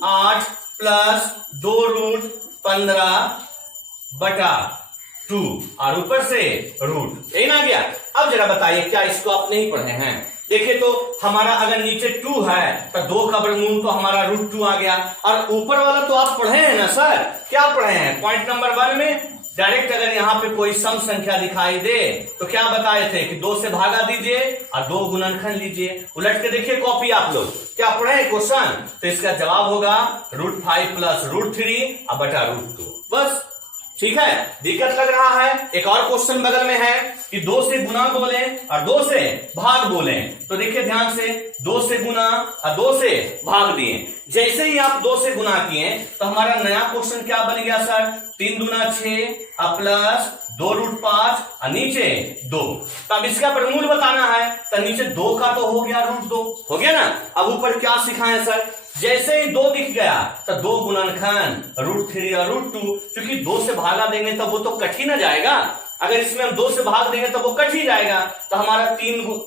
8 प्लस 2√15/2 और ऊपर से रूट, यही ना गया। अब जरा बताइए क्या इसको आप नहीं पढ़े हैं? देखिए तो हमारा अगर नीचे 2 है तो 2 का वर्गमूल तो हमारा √2 आ गया, और ऊपर वाला तो आप पढ़े हैं ना सर, क्या पढ़े हैं? पॉइंट नंबर 1 में डायरेक्ट अगर यहाँ पे कोई सम संख्या दिखाई दे तो क्या बताए थे कि 2 से भागा दीजिए और 2 गुणनखंड लीजिए। उलट के देखिए कॉपी आप लोग, क्या पढ़े हैं क्वेश्चन? तो इसका जवाब होगा √5 प्लस √3 और बटा √2, बस, ठीक है। दिक्कत लग रहा है? एक और क्वेश्चन बगल में है कि 2 से गुना बोले और 2 से भाग बोले। तो देखिए ध्यान से, 2 से गुना और 2 से भाग दिए। जैसे ही आप 2 से गुना किए तो हमारा नया क्वेश्चन क्या बन गया सर, 3 दूना 6 और प्लस 2√5 और नीचे 2। तो अब इसका वर्गमूल बताना है, तो नीचे 2 का तो हो गया √2, हो गया ना। अब ऊपर क्या सिखाएं सर, जैसे ही 2 दिख गया तो 2 गुणनखंड √3 और √2, क्योंकि 2 से भागा देंगे तब वो तो कट ही ना जाएगा। अगर इसमें हम 2 से भाग देंगे तो वो कट ही जाएगा। तो हमारा 3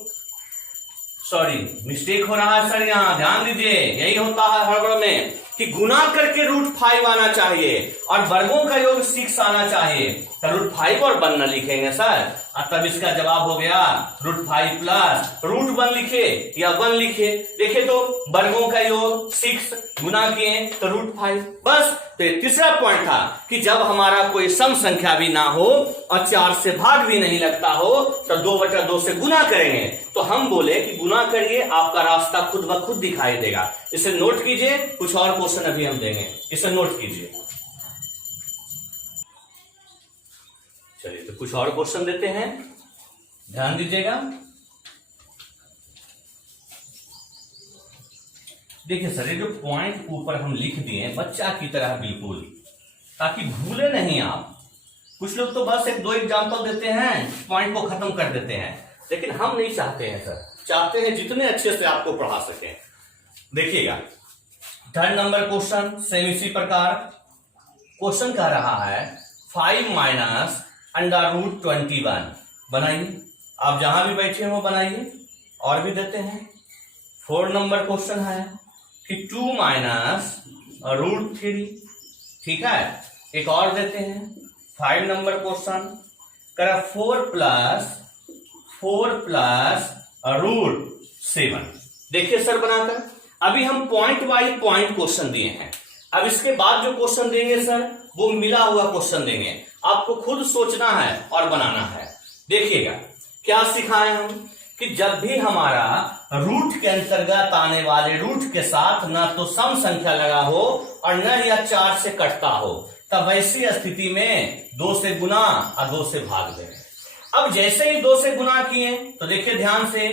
सॉरी मिस्टेक हो रहा है सर, यहाँ ध्यान दीजिए, यही होता है हड़बड़ में कि गुना करके √5 आना चाहिए और वर्गों का योग 6 आना चाहिए। तो √5 और 1 न लिखेंगे सर, और तब इसका जवाब हो गया √5 प्लस √1 लिखे या 1 लिखे। देखे तो वर्गों का योग 6 गुना किए तो √5, बस। तो तीसरा पॉइंट था कि जब हमारा कोई सम संख्या भी ना हो और 4 से भाग भी नहीं लगता हो तो 2/2 से गुना करेंगे। तो हम बोले कि गुना करिए, आपका रास्ता खुद ब खुद दिखाई देगा। इसे नोट कीजिए, कुछ और क्वेश्चन अभी हम देंगे, इसे नोट कीजिए। चलिए तो कुछ और क्वेश्चन देते हैं, ध्यान दीजिएगा। देखिए सर, ये जो पॉइंट ऊपर हम लिख दिए बच्चा की तरह बिल्कुल, ताकि भूले नहीं आप। कुछ लोग तो बस 1-2 एग्जांपल देते हैं, पॉइंट को खत्म कर देते हैं, लेकिन हम नहीं चाहते हैं सर चाहते हैं जितने अच्छे से आपको पढ़ा सके। देखिएगा थर्ड नंबर क्वेश्चन सेम इसी प्रकार क्वेश्चन कह रहा है 5 माइनस √21 बनाइए। आप जहां भी बैठे हो बनाइए। और भी देते हैं 4 नंबर क्वेश्चन है कि 2 माइनस √3, ठीक है। एक और देते हैं 5 नंबर क्वेश्चन करा 4 प्लस √7। देखिए सर बनाकर अभी हम पॉइंट वाइज पॉइंट क्वेश्चन दिए हैं। अब इसके बाद जो क्वेश्चन देंगे सर वो मिला हुआ क्वेश्चन देंगे, आपको खुद सोचना है और बनाना है। देखिएगा क्या सिखाए हम कि जब भी हमारा रूट के अंतर्गत आने वाले रूट के साथ ना तो सम संख्या लगा हो और न या 4 से कटता हो, तब ऐसी स्थिति में 2 से गुना और 2 से भाग दें। अब जैसे ही 2 से गुना किए तो देखिए ध्यान से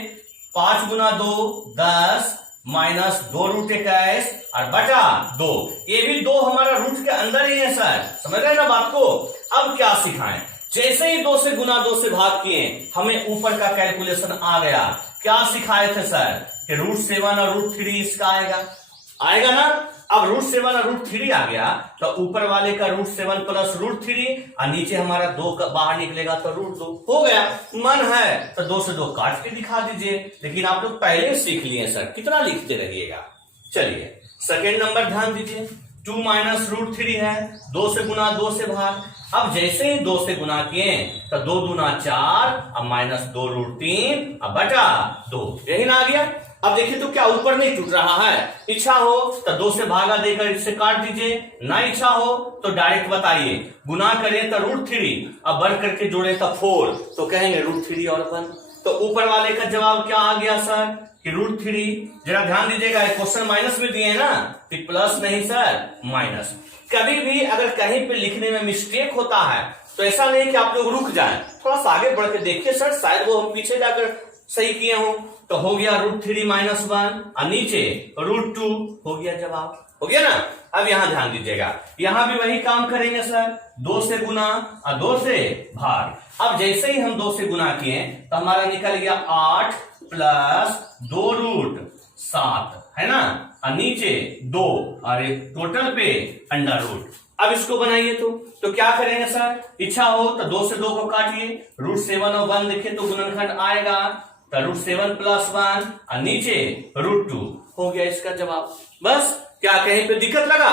5 गुना 2 10 माइनस 2√21 और बटा 2। ये भी 2 हमारा रूट के अंदर ही है सर, समझ रहे हैं ना बात को। अब क्या सिखाएं, जैसे ही 2 से गुना 2 से भाग किए हमें ऊपर का कैलकुलेशन आ गया। क्या सिखाए थे सर कि √7 और √3 इसका आएगा ना। अब √7 और √3 आ गया तो ऊपर वाले का √7 प्लस √3 और नीचे हमारा 2 का बाहर निकलेगा तो √2 हो गया। मन है तो 2 से 2 काट के दिखा दीजिए, लेकिन आप लोग पहले सीख लिए सर, कितना लिखते रहिएगा। चलिए सेकेंड नंबर ध्यान दीजिए 2 माइनस √3 है, 2 से गुना 2 से भाग। अब जैसे ही 2 से गुना किए तो 2 दूना 4 और माइनस 2√3 और बटा 2, यही ना आ गया। अब देखिए तो क्या ऊपर नहीं टूट रहा है। इच्छा हो तो 2 से भागा देकर इससे काट दीजिए, ना इच्छा हो तो डायरेक्ट बताइए। गुना करें तो √3 अब बढ़ करके जोड़े तो 4, तो कहेंगे √3 और 1। तो ऊपर वाले का जवाब क्या आ गया सर कि √3। जरा ध्यान दीजिएगा क्वेश्चन माइनस में दिए ना, कि प्लस नहीं सर माइनस। कभी भी अगर कहीं पे लिखने में मिस्टेक होता है तो ऐसा नहीं कि आप लोग रुक जाएं, थोड़ा सा आगे बढ़ के देखिए सर, शायद वो हम पीछे जाकर सही किए हो। तो हो गया √3 - 1 और नीचे √2 हो गया, जवाब हो गया ना। अब यहां ध्यान दीजिएगा, यहां भी वही काम करेंगे सर, 2 से गुना और 2 से भाग। अब जैसे ही हम 2 से गुना किए तो हमारा निकल गया 8 प्लस 2√7 है ना, और नीचे 2 और टोटल पे √। अब इसको बनाइए तो क्या करेंगे सर, इच्छा हो तो 2 से 2 को काटिए, √7 और 1 देखिए तो गुणनखंड आएगा तो √7 प्लस 1 और नीचे √2 हो गया इसका जवाब। बस, क्या कहीं पे दिक्कत लगा।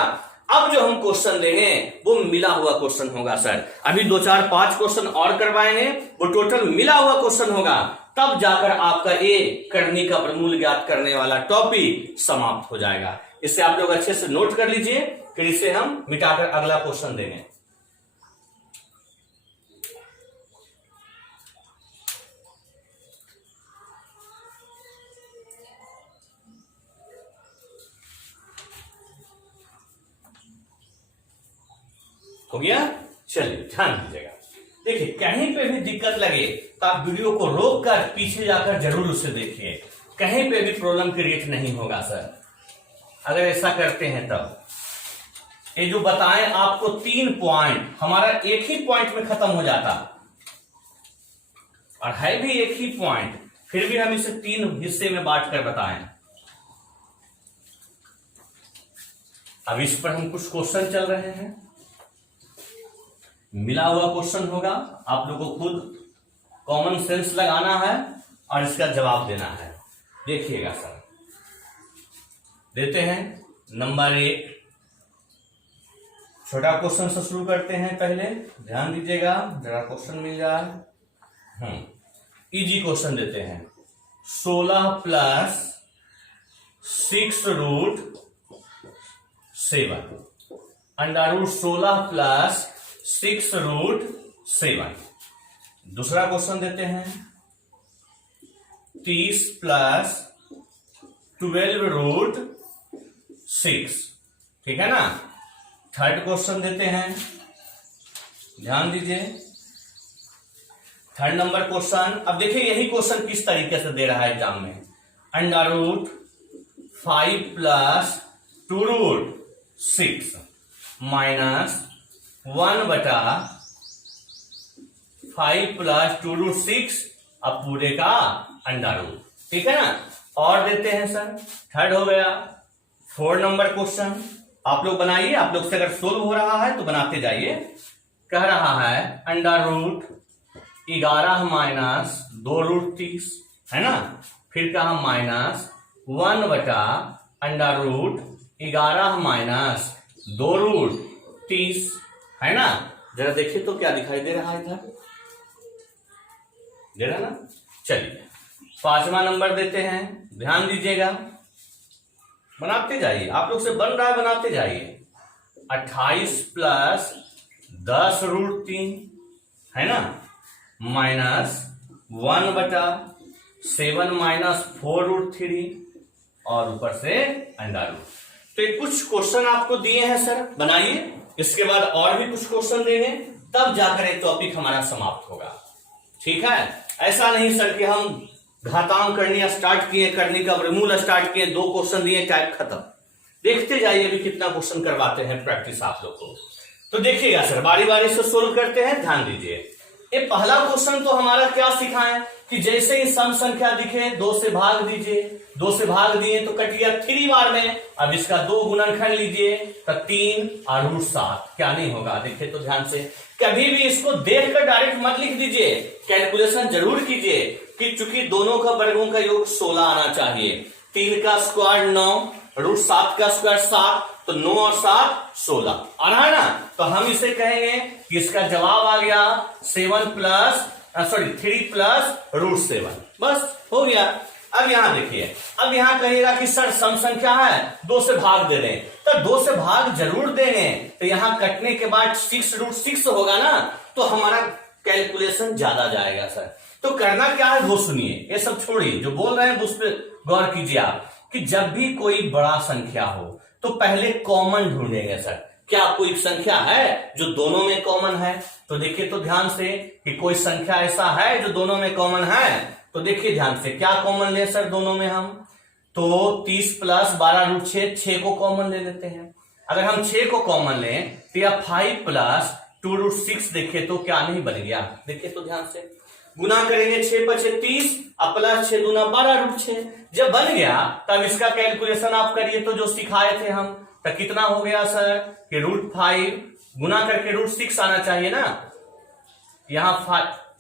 अब जो हम क्वेश्चन देंगे वो मिला हुआ क्वेश्चन होगा सर। अभी 2 4 5 क्वेश्चन और करवाएंगे, वो टोटल मिला हुआ क्वेश्चन होगा, तब जाकर आपका ये करनी का प्रमूल ज्ञात करने वाला टॉपिक समाप्त हो जाएगा। इससे आप लोग अच्छे से नोट कर लीजिए, फिर इसे हम मिटाकर अगला क्वेश्चन देंगे। हो गया। चलिए ध्यान दीजिएगा, देखिए कहीं पे भी दिक्कत लगे तो आप वीडियो को रोक कर पीछे जाकर जरूर उसे देखिए, कहीं पे भी प्रॉब्लम क्रिएट नहीं होगा सर अगर ऐसा करते हैं तब। ये जो बताएं आपको 3 पॉइंट, हमारा एक ही पॉइंट में खत्म हो जाता और है भी एक ही पॉइंट, फिर भी हम इसे 3 हिस्से में बांट कर बताएं। अब इस पर हम कुछ क्वेश्चन चल रहे हैं, मिला हुआ क्वेश्चन होगा, आप लोगों को खुद कॉमन सेंस लगाना है और इसका जवाब देना है। देखिएगा सर, देते हैं नंबर 1, छोटा क्वेश्चन से शुरू करते हैं। पहले ध्यान दीजिएगा, जरा क्वेश्चन मिल जाए। इजी क्वेश्चन देते हैं, 16 प्लस 6√7 √16 प्लस 6√7। दूसरा क्वेश्चन देते हैं 30 प्लस 12√6, ठीक है ना। थर्ड क्वेश्चन देते हैं, ध्यान दीजिए, थर्ड नंबर क्वेश्चन। अब देखिए यही क्वेश्चन किस तरीके से दे रहा है एग्जाम में, √5 प्लस 2√6 माइनस 1/5 प्लस 2√6 अब पूरे का √। ठीक है ना। और देते हैं सर, थर्ड हो गया। 4 नंबर क्वेश्चन आप लोग बनाइए, आप लोग से अगर सोल्व हो रहा है तो बनाते जाइए। कह रहा है अंडर रूट 11 माइनस 2 रूट 30, है ना। फिर कहा माइनस 1 बटा अंडर रूट 11 माइनस 2 रूट 30, है ना। जरा देखिए तो क्या दिखाई दे रहा है इधर, दे रहा ना। चलिए 5वां नंबर देते हैं, ध्यान दीजिएगा, बनाते जाइए, आप लोग से बन रहा है बनाते जाइए। 28 प्लस 10 रूट 3, है ना, माइनस 1 बटा 7 माइनस 4 रूट 3 और ऊपर से अंडर रूट। तो ये कुछ क्वेश्चन आपको दिए हैं सर, बनाइए। इसके बाद और भी कुछ क्वेश्चन देंगे, तब जाकर एक टॉपिक हमारा समाप्त होगा। ठीक है, ऐसा नहीं सर कि हम घातांक करनी स्टार्ट किए, करने का वर्गमूल स्टार्ट किए, 2 क्वेश्चन दिए, टाइप खत्म। देखते जाइए अभी कितना क्वेश्चन करवाते हैं प्रैक्टिस आप लोग को। तो देखिएगा सर, बारी बारी से सोल्व करते हैं, ध्यान दीजिए। ये पहला क्वेश्चन तो हमारा क्या सिखाएं कि जैसे ही सम संख्या दिखे 2 से भाग दीजिए, 2 से भाग दिए तो कट गया 3 बार में। अब इसका 2 गुणनखंड लीजिए तो 3 और रूट 7, क्या नहीं होगा। देखिए तो ध्यान से, कभी भी इसको देखकर डायरेक्ट मत लिख दीजिए, कैलकुलेशन जरूर कीजिए कि चूंकि दोनों का वर्गों का योग 16 आना चाहिए। 3 का स्क्वायर 9, रूट 7 का स्क्वायर 7, तो 9 और 7 16 आ रहा है ना। तो हम इसे कहेंगे कि इसका जवाब आ गया 3 प्लस रूट 7, बस हो गया। अब यहां देखिए, अब यहां कहिएगा कि सर सम संख्या है 2 से भाग दे दें, तो 2 से भाग जरूर देंगे। तो यहां कटने के बाद 6 रूट 6 होगा ना, तो हमारा कैलकुलेशन ज्यादा जाएगा सर। तो करना क्या है वो सुनिए, ये सब छोड़िए, जो बोल रहे हैं उस पर गौर कीजिए आप कि जब भी कोई बड़ा संख्या हो तो पहले कॉमन ढूंढेंगे सर। क्या कोई संख्या है जो दोनों में कॉमन है? तो देखिए तो ध्यान से कि कोई संख्या ऐसा है जो दोनों में कॉमन है। तो देखिए ध्यान से, क्या कॉमन ले सर दोनों में हम? तो 30 प्लस 12 रूट 6 को कॉमन ले लेते हैं। अगर हम 6 को कॉमन लें तो यह 5 प्लस 2 रूट 6 देखिए तो क्या नहीं बन गया। देखिए तो ध्यान से, गुना करेंगे 6 पर 6 30 और प्लस 6 दूना 12 रूट 6, जब बन गया तब इसका कैलकुलेशन आप करिए। तो जो सिखाए थे हम, तो कितना हो गया सर कि रूट 5 गुना करके रूट 6 आना चाहिए ना। यहां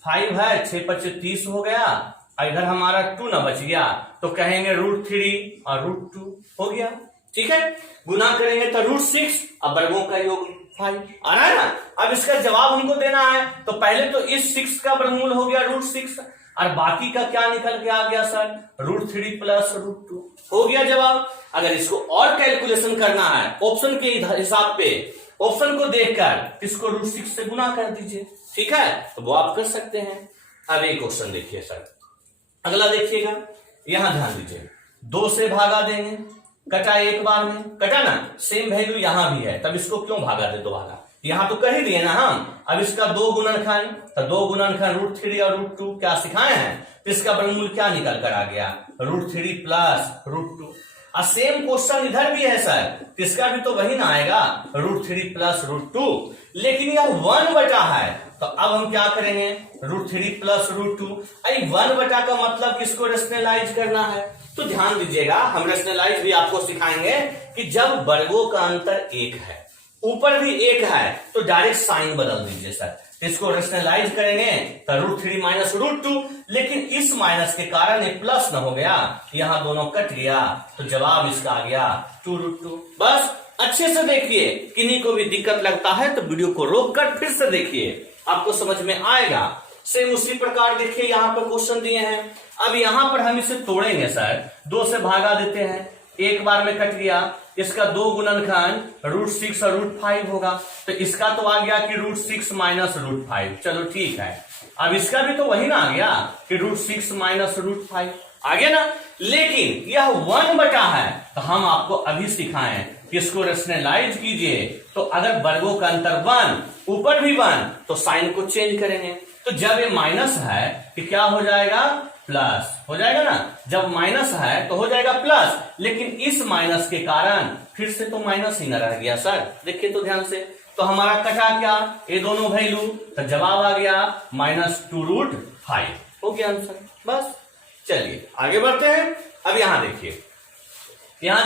5 है, 6 पर 6 30 हो गया, इधर हमारा 2 ना बच गया, तो कहेंगे रूट 3 और रूट 2 हो गया। ठीक है, गुना करेंगे तो रूट 6 और वर्गों का योग 5 आ रहा है ना। अब इसका जवाब हमको देना है, तो पहले तो इस 6 का वर्गमूल हो गया रूट 6 और बाकी का क्या निकल के आ गया सर, रूट 3 प्लस रूट 2 हो गया जवाब। अगर इसको और कैलकुलेशन करना है ऑप्शन के हिसाब पे, ऑप्शन को देखकर इसको रूट 6 से गुना कर दीजिए। ठीक है, तो वो आप कर सकते हैं। अब एक क्वेश्चन देखिए सर, अगला देखिएगा, यहां ध्यान दीजिए। 2 से भागा देंगे, कटा एक बार में, कटा ना, सेम वैल्यू यहां भी है, तब इसको क्यों भागा दे 2 भागा, यहां तो कर ही दिए ना हम। अब इसका 2 गुणनखंड, तो 2 गुणनखंड रूट 3 और रूट 2 क्या सिखाए हैं, तो इसका वर्गमूल क्या निकल कर आ गया, रूट 3 प्लस रूट 2। और सेम क्वेश्चन इधर भी है सर, इसका भी तो वही ना आएगा, रूट 3 प्लस रूट 2, लेकिन यह 1 बटा है। तो अब हम क्या करेंगे, रूट 3 प्लस रूट 2, 1 बटा का मतलब किसको रेशनलाइज करना है। तो ध्यान दीजिएगा, हम रेशनलाइज भी आपको सिखाएंगे कि जब वर्गों का अंतर 1 है, ऊपर भी 1 है, तो डायरेक्ट साइन बदल दीजिए सर। इसको रेशनलाइज करेंगे तो रूट 3 माइनस रूट 2, लेकिन इस माइनस के कारण ये प्लस न हो गया, यहां दोनों कट गया, तो जवाब इसका आ गया 2 रूट 2। बस अच्छे से देखिए, किन्हीं को भी दिक्कत लगता है तो वीडियो को रोक कर फिर से देखिए, आपको समझ में आएगा। सेम उसी प्रकार देखिए, यहाँ पर क्वेश्चन दिए हैं। अब यहां पर हम इसे तोड़ेंगे सर, 2 से भागा देते हैं, एक बार में कट गया, इसका 2 गुणनखंड रूट 6 और रूट 5 होगा, तो इसका तो आ गया कि रूट 6 माइनस रूट 5, चलो ठीक है। अब इसका भी तो वही ना आ गया कि रूट 6 माइनस रूट 5 आ गया ना, लेकिन यह 1 बटा है, तो हम आपको अभी सिखाएं कि इसको रेशनलाइज कीजिए। तो अगर वर्गों का अंतर 1, ऊपर भी 1, तो साइन को चेंज करेंगे। तो जब ये माइनस है कि क्या हो जाएगा, प्लस हो जाएगा ना, जब माइनस है तो हो जाएगा प्लस, लेकिन इस माइनस के कारण फिर से तो माइनस ही न रह गया सर। देखिए तो ध्यान से, तो हमारा कटा क्या, ये दोनों वैल्यू, तो जवाब आ गया -2 रूट 5 हो गया आंसर। बस चलिए आगे बढ़ते हैं। अब यहां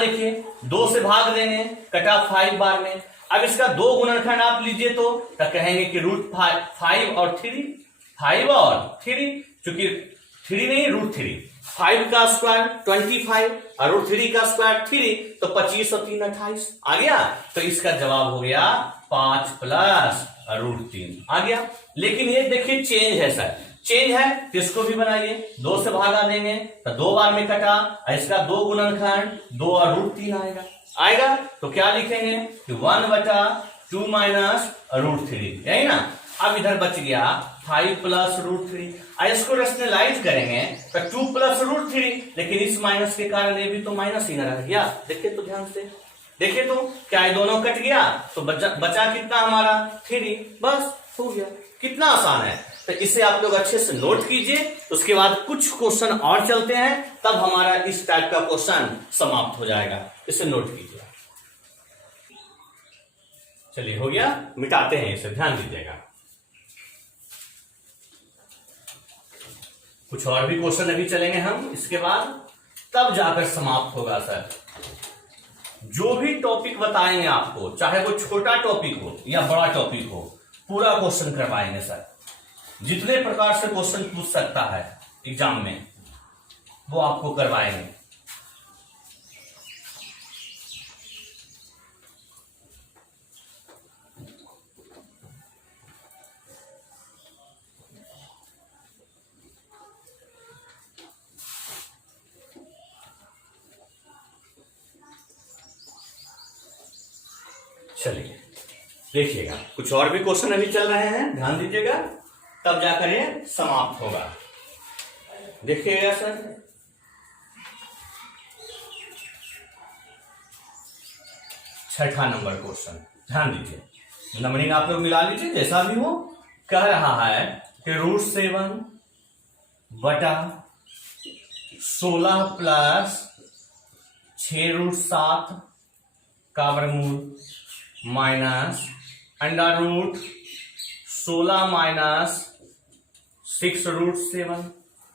देखिए, 2 से भाग देंगे, कटा 5 बार में। अब इसका 2 गुणनखंड आप लीजिए तो कहेंगे कि √5 और 3, 5 और 3, चूंकि 3 नहीं √3, 5 का स्क्वायर 25 और √3 का स्क्वायर 3, तो 25 और 3 28 आ गया। तो इसका जवाब हो गया 5 प्लस √3 आ गया। लेकिन ये देखिए चेंज है सर, चेंज है तो इसको भी बनाइए, 2 से भागा देंगे तो 2 बार में कटा, इसका 2 गुणनखंड 2 और √3 आएगा। तो क्या लिखेंगे कि 1/2 माइनस √3, यही ना। अब इधर बच गया 5 प्लस √3। इसको रेशनलाइज करेंगे तो 2 प्लस √3, लेकिन इस माइनस के कारण ये भी तो माइनस ही ना रह गया। देखिए तो ध्यान से, देखिए तो क्या ये दोनों कट गया, तो बचा कितना हमारा 3, बस हो गया। कितना आसान है। तो इसे आप लोग अच्छे से नोट कीजिए, उसके बाद कुछ क्वेश्चन और चलते हैं, तब हमारा इस टाइप का क्वेश्चन समाप्त हो जाएगा। इसे नोट कीजिए। चलिए हो गया, मिटाते हैं इसे, ध्यान दीजिएगा। कुछ और भी क्वेश्चन अभी चलेंगे हम इसके बाद, तब जाकर समाप्त होगा सर। जो भी टॉपिक बताएंगे आपको, चाहे वो छोटा टॉपिक हो या बड़ा टॉपिक हो, पूरा क्वेश्चन करवाएंगे सर। जितने प्रकार से क्वेश्चन पूछ सकता है एग्जाम में, वो आपको करवाएंगे। चलिए देखिएगा, कुछ और भी क्वेश्चन अभी चल रहे हैं, ध्यान दीजिएगा, तब जाकर ये समाप्त होगा। देखिएगा सर, छठा नंबर क्वेश्चन, ध्यान दीजिए, नंबरिंग आप लोग मिला लीजिए जैसा भी हो। कह रहा है कि √7/16 प्लस 6√7 का वर्गमूल माइनस √16 माइनस 6√7,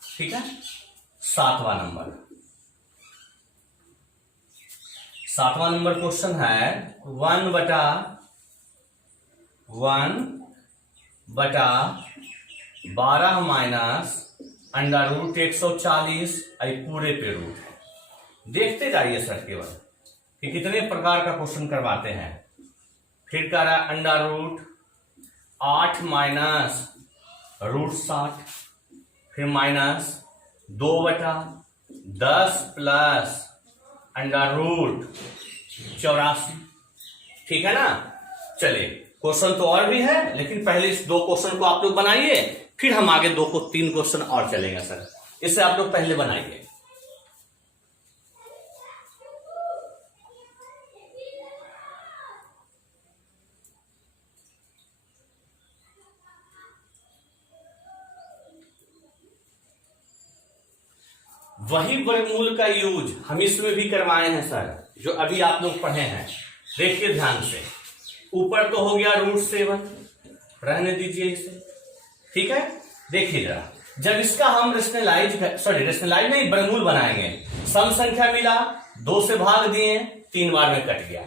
ठीक है। सातवां नंबर क्वेश्चन है 1/12 माइनस √140 पूरे पे रूट। देखते जाइए सर केवल कि कितने प्रकार का क्वेश्चन करवाते हैं। फिर कह रहा है √8 माइनस √60, फिर माइनस 2/10 प्लस √84, ठीक है ना। चलिए क्वेश्चन तो और भी है, लेकिन पहले इस 2 क्वेश्चन को आप लोग बनाइए, फिर हम आगे 3 क्वेश्चन और चलेंगे सर। इसे आप लोग पहले बनाइए। वही वर्गमूल का यूज हम इसमें भी करवाए हैं सर, जो अभी आप लोग पढ़े हैं। देखिए ध्यान से, ऊपर तो हो गया √7, रहने दीजिए इसे, ठीक है। देखिए जरा, जब इसका हम रेशनलाइज नहीं, वर्गमूल बनाएंगे, सम संख्या मिला, 2 से भाग दिए, 3 बार में कट गया।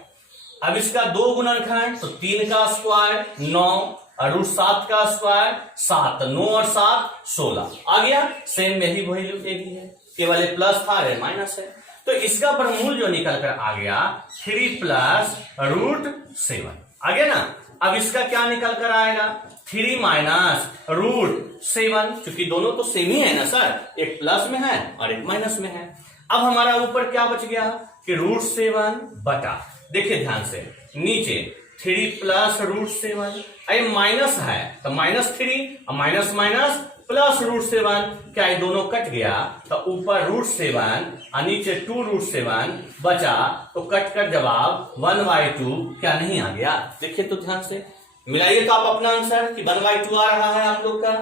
अब इसका 2 गुणनखंड, तो 3 का स्क्वायर 9 और √7 का स्क्वायर 7, 9 और 7 16 आ गया। सेम में ही वैल्यू भी है, केवल प्लस था, माइनस है। तो इसका वर्गमूल जो निकल कर आ गया 3 प्लस √7 आ गया ना। अब इसका क्या निकल कर आएगा 3 माइनस √7, क्योंकि दोनों तो सेम ही है ना सर, एक प्लस में है और एक माइनस में है। अब हमारा ऊपर क्या बच गया कि √7 बटा, देखिए ध्यान से, नीचे 3 प्लस √7, अरे माइनस है तो -3 और माइनस माइनस प्लस √7, क्या ये दोनों कट गया, तो ऊपर √7 और नीचे 2√7 बचा, तो कट कर जवाब 1/2 क्या नहीं आ गया। देखिए तो ध्यान से मिलाइए तो आप अपना आंसर कि 1/2 आ रहा है आप लोग का,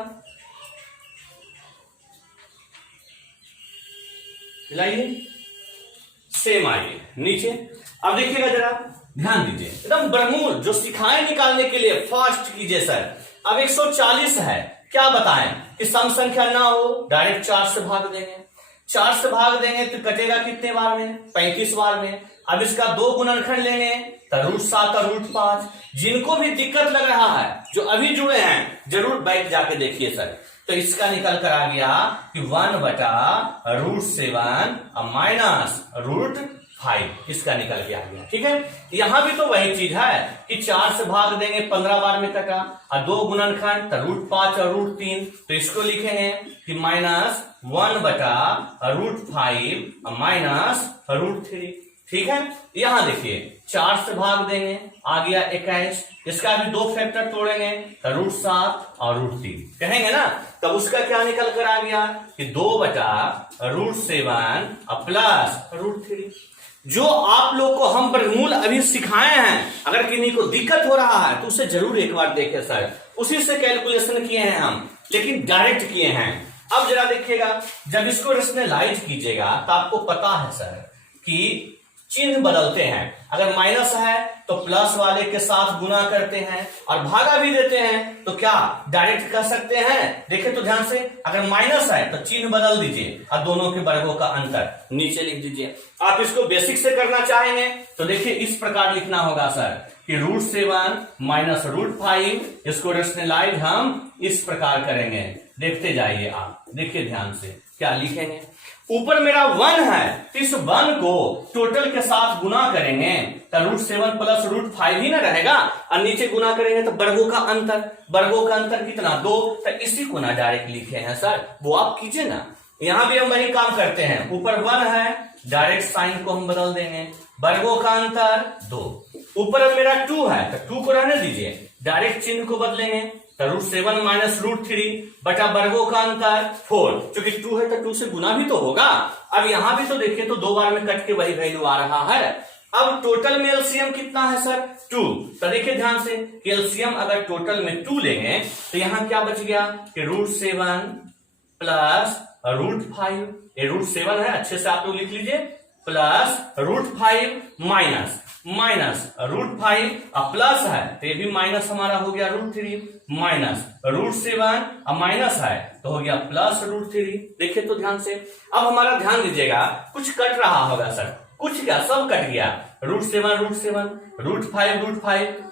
मिलाइए, सेम आइए नीचे। अब देखिएगा जरा, ध्यान दीजिए, एकदम वर्गमूल जो सिखाए निकालने के लिए फास्ट कीजिए सर। अब 140 है, क्या बताएं कि सम संख्या ना हो, डायरेक्ट 4 से भाग देंगे। 4 से भाग देंगे तो कटेगा कितने बार में? 35 बार में। अब इसका 2 गुणनखंड लेंगे तो √7 और √5। जिनको भी दिक्कत लग रहा है, जो अभी जुड़े हैं, जरूर बैठ जाके देखिए सर। तो इसका निकल कर आ गया कि 1/√7 माइनस √5, इसका निकल के आ गया। ठीक है, यहां भी तो वही चीज है कि 4 से भाग देंगे 15 बार में कटा, और 2 गुणनखंड तो √5 और √3, तो इसको लिखेंगे कि माइनस 1/√5 माइनस √3। ठीक है, यहां देखिए 4 से भाग देंगे, आ गया 21। इसका भी 2 फैक्टर तोड़ेंगे तो √7 और √3 कहेंगे ना, तब उसका क्या निकल कर आ गया कि 2/√7 प्लस √3। जो आप लोग को हम वर्गमूल अभी सिखाए हैं, अगर किन्हीं को दिक्कत हो रहा है तो उसे जरूर एक बार देखें सर। उसी से कैलकुलेशन किए हैं हम, लेकिन डायरेक्ट किए हैं। अब जरा देखिएगा, जब इसको रेशनलाइज कीजिएगा तो आपको पता है सर कि चिन्ह बदलते हैं। अगर माइनस है तो प्लस वाले के साथ गुना करते हैं, और भागा भी देते हैं तो क्या डायरेक्ट कर सकते हैं? देखिए तो ध्यान से, अगर माइनस है तो चिन्ह बदल दीजिए और दोनों के वर्गों का अंतर नीचे लिख दीजिए। आप इसको बेसिक से करना चाहेंगे तो देखिए इस प्रकार लिखना होगा सर कि √7 माइनस √5, इसको रेशनलाइज हम इस प्रकार करेंगे। देखते जाइए आप, देखिए ध्यान से क्या लिखेंगे। ऊपर मेरा 1 है, इस 1 को टोटल के साथ गुना करेंगे तो √7 प्लस √5 ही ना रहेगा, और नीचे गुना करेंगे तो वर्गों का अंतर, वर्गों का अंतर कितना? 2। तो इसी को ना डायरेक्ट लिखे हैं सर, वो आप कीजिए ना। यहां भी हम वही काम करते हैं, ऊपर 1 है, डायरेक्ट साइन को हम बदल देंगे, वर्गों का अंतर 2। ऊपर अब मेरा 2 है तो 2 को रहने दीजिए, डायरेक्ट चिन्ह को बदलेंगे तो √7 माइनस √3 बटा वर्गों का अंतर 4। क्योंकि 2 है तो 2 से गुना भी तो होगा। अब यहां भी तो देखिए तो 2 बार में कट के वही वैल्यू आ रहा है। अब टोटल में एलसीएम कितना है सर? 2। तो देखिए ध्यान से कि एलसीएम अगर टोटल में 2 लेंगे तो यहां क्या बच गया कि √7 प्लस √5, ये √7 है, अच्छे से आप लोग लिख लीजिए, प्लस √5 माइनस √5 प्लस है तो ये भी माइनस हमारा हो गया √3 माइनस √7 माइनस है तो हो गया प्लस √3। देखिए तो ध्यान से, अब हमारा ध्यान दीजिएगा, कुछ कट रहा होगा सर, कुछ क्या, सब कट गया, √7 √5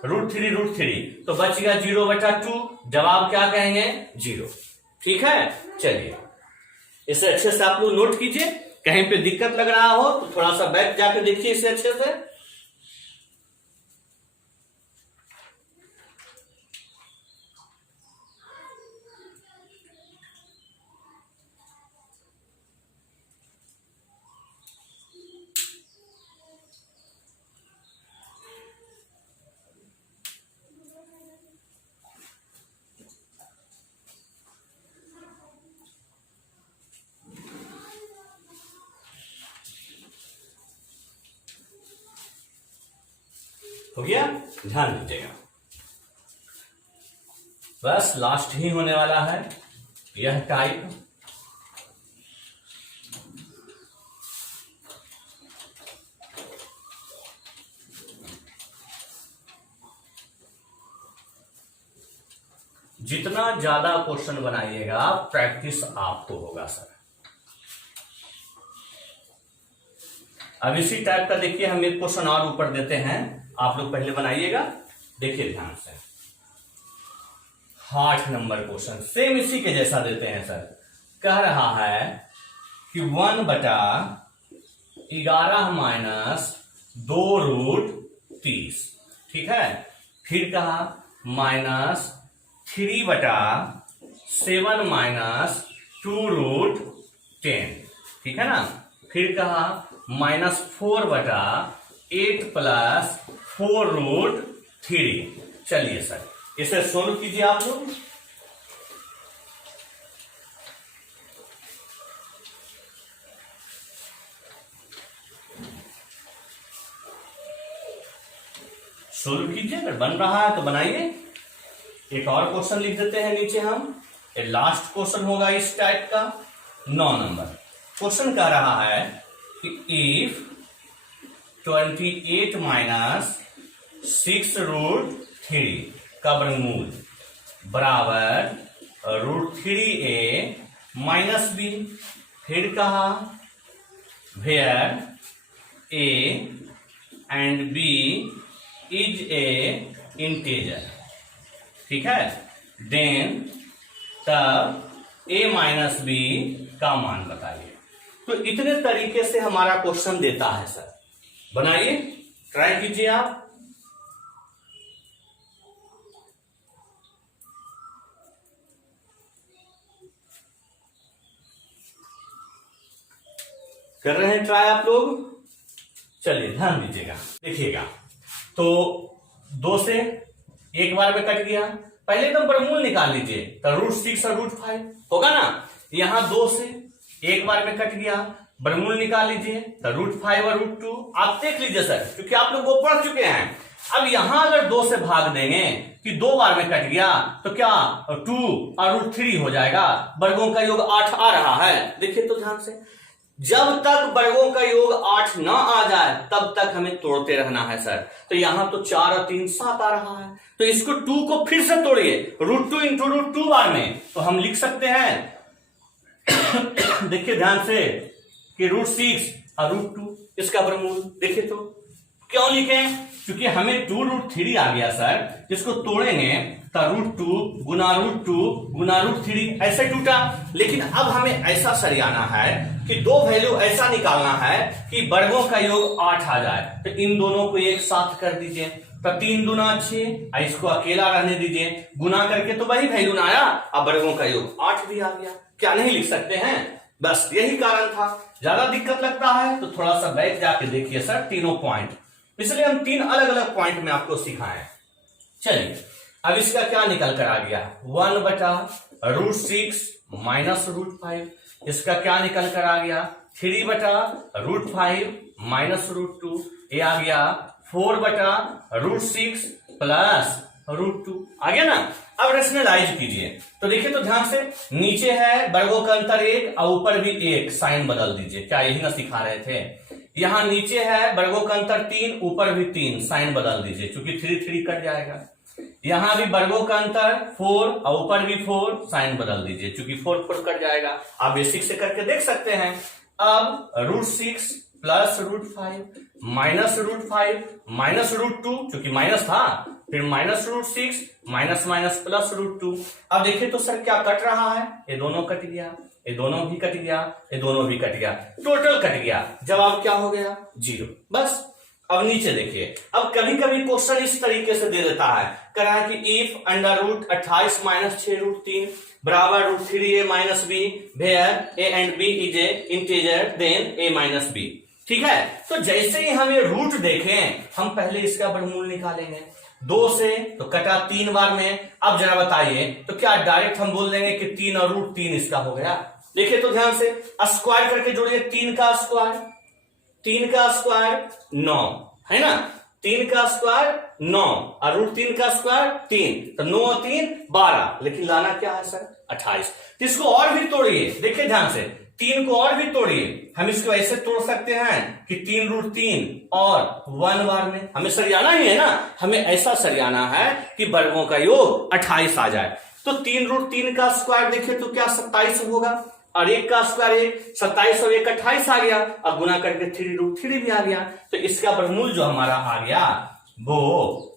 √3 तो बच गया 0/2। जवाब क्या कहेंगे? 0। ठीक है, चलिए इसे अच्छे से आप लोग नोट कीजिए। कहीं पे दिक्कत लग रहा हो तो थोड़ा सा बैक जाकर देखिए इसे अच्छे से। हो गया, ध्यान दीजिएगा, बस लास्ट ही होने वाला है यह टाइप। जितना ज्यादा क्वेश्चन बनाइएगा प्रैक्टिस आपको होगा सर। अब इसी टाइप का देखिए हम एक क्वेश्चन और ऊपर देते हैं, आप लोग पहले बनाइएगा, देखिए ध्यान से। 8 नंबर क्वेश्चन सेम इसी के जैसा देते हैं सर। कह रहा है कि 1/11 माइनस 2√30, ठीक है। फिर कहा माइनस 3/7 माइनस 2√10, ठीक है ना। फिर कहा माइनस 4/8 प्लस 4√3। चलिए सर इसे सोल्व कीजिए आप लोग। सोल्व कीजिए, अगर बन रहा है तो बनाइए। एक और क्वेश्चन लिख देते हैं नीचे हम, ये लास्ट क्वेश्चन होगा इस टाइप का। 9 नंबर क्वेश्चन कह रहा है कि इफ 28 माइनस 6√3 का वर्गमूल बराबर √3a माइनस b, फिर कहा where A and B is a integer, ठीक है, देन तब ए माइनस बी का मान बताइए। तो इतने तरीके से हमारा क्वेश्चन देता है सर, बनाइए, ट्राई कीजिए आप। कर रहे हैं ट्राई आप लोग? चलिए ध्यान दीजिएगा, देखिएगा। तो 2 से एक बार में कट गया, पहले एकदम वर्गमूल निकाल लीजिए, तो √6 और √5 होगा ना। यहां 2 से एक बार में कट गया, वर्गमूल निकाल लीजिए, तो √5 और √2 आप देख लीजिए सर, क्योंकि आप लोग वो पढ़ चुके हैं। अब यहां अगर 2 से भाग देंगे कि 2 बार में कट गया, तो क्या 2 और √3 हो जाएगा, वर्गों का योग 8 आ रहा है। देखिए तो ध्यान से, जब तक वर्गों का योग 8 ना आ जाए तब तक हमें तोड़ते रहना है सर। तो यहां तो 4 और 3 7 आ रहा है, तो इसको 2 को फिर से तोड़िए, √2 इंटू √2 बार में, तो हम लिख सकते हैं देखिए ध्यान से कि √6 और √2 इसका वर्गमूल। देखिए तो क्यों लिखें, क्योंकि हमें 2√3 आ गया सर, जिसको तोड़ेंगे तो √2 गुना √2 गुना √3 ऐसे टूटा। लेकिन अब हमें ऐसा सरियाना है कि 2 वैल्यू ऐसा निकालना है कि वर्गों का योग 8 आ जाए, तो इन दोनों को एक साथ कर दीजिए, तो 3 दूना 6, इसको अकेला रहने दीजिए, गुना करके तो वही वैल्यू ना आया, अब वर्गों का योग 8 भी आ गया। क्या नहीं लिख सकते हैं? बस यही कारण था। ज्यादा दिक्कत लगता है तो थोड़ा सा बैठ जाके देखिए सर तीनों पॉइंट, इसलिए हम 3 अलग अलग पॉइंट में आपको सिखाएं। चलिए अब इसका क्या निकल कर आ गया, 1 बटा √6 माइनस √5, इसका क्या निकल कर आ गया, 3 बटा √5 माइनस √2, ये आ गया 4 बटा √6 प्लस √2, आ गया ना। अब रेशनलाइज कीजिए, तो देखिए तो ध्यान से, नीचे है वर्गों का अंतर 1 और ऊपर भी 1, साइन बदल दीजिए, क्या यही ना सिखा रहे थे। यहां नीचे है वर्गों का अंतर 3, ऊपर भी 3, साइन बदल दीजिए, क्योंकि 3 3 कट जाएगा। यहां भी वर्गों का अंतर 4 और ऊपर भी 4, साइन बदल दीजिए, क्योंकि 4 4 कट जाएगा। आप बेसिक से करके देख सकते हैं। अब √6 प्लस √5 माइनस √5 माइनस √2, क्योंकि माइनस था, फिर माइनस √6 माइनस माइनस प्लस √2। अब देखिए तो सर क्या कट रहा है, ये दोनों कट गया, ये दोनों भी कट गया, ये दोनों भी कट गया, टोटल कट गया, जवाब क्या हो गया, 0। बस अब नीचे देखिए, अब कभी कभी क्वेश्चन इस तरीके से दे देता है, कह रहा है कि इफ √28 माइनस 6√3 बराबर √3a minus b where a and b is a integer then a minus b, ठीक है। तो जैसे ही हम ये रूट देखें, हम पहले इसका वर्गमूल निकालेंगे, 2 से तो कटा 3 बार में। अब जरा बताइए, तो क्या डायरेक्ट हम बोल देंगे कि 3 और √3 इसका हो गया। देखिए तो ध्यान से, स्क्वायर करके जोड़िए, 3 का स्क्वायर 3 का स्क्वायर 9 है ना, 3 का स्क्वायर 9 और √3 का स्क्वायर 3, तो 9 और 3 12, लेकिन लाना क्या है सर 28। तो इसको और भी तोड़िए, देखिए ध्यान से, 3 को और भी तोड़िए, हम इसको ऐसे तोड़ सकते हैं कि 3 √3 और 1 बार में, हमें सरियाना ही है ना, हमें ऐसा सरियाना है कि वर्गों का योग 28 आ जाए। तो 3 √3 का स्क्वायर देखिए तो क्या 27 होगा, और 1 का स्क्वायर 1, 27 और 1 28 आ गया, अब गुना करके 3 √3 भी आ गया। तो इसका वर्गमूल जो हमारा आ गया वो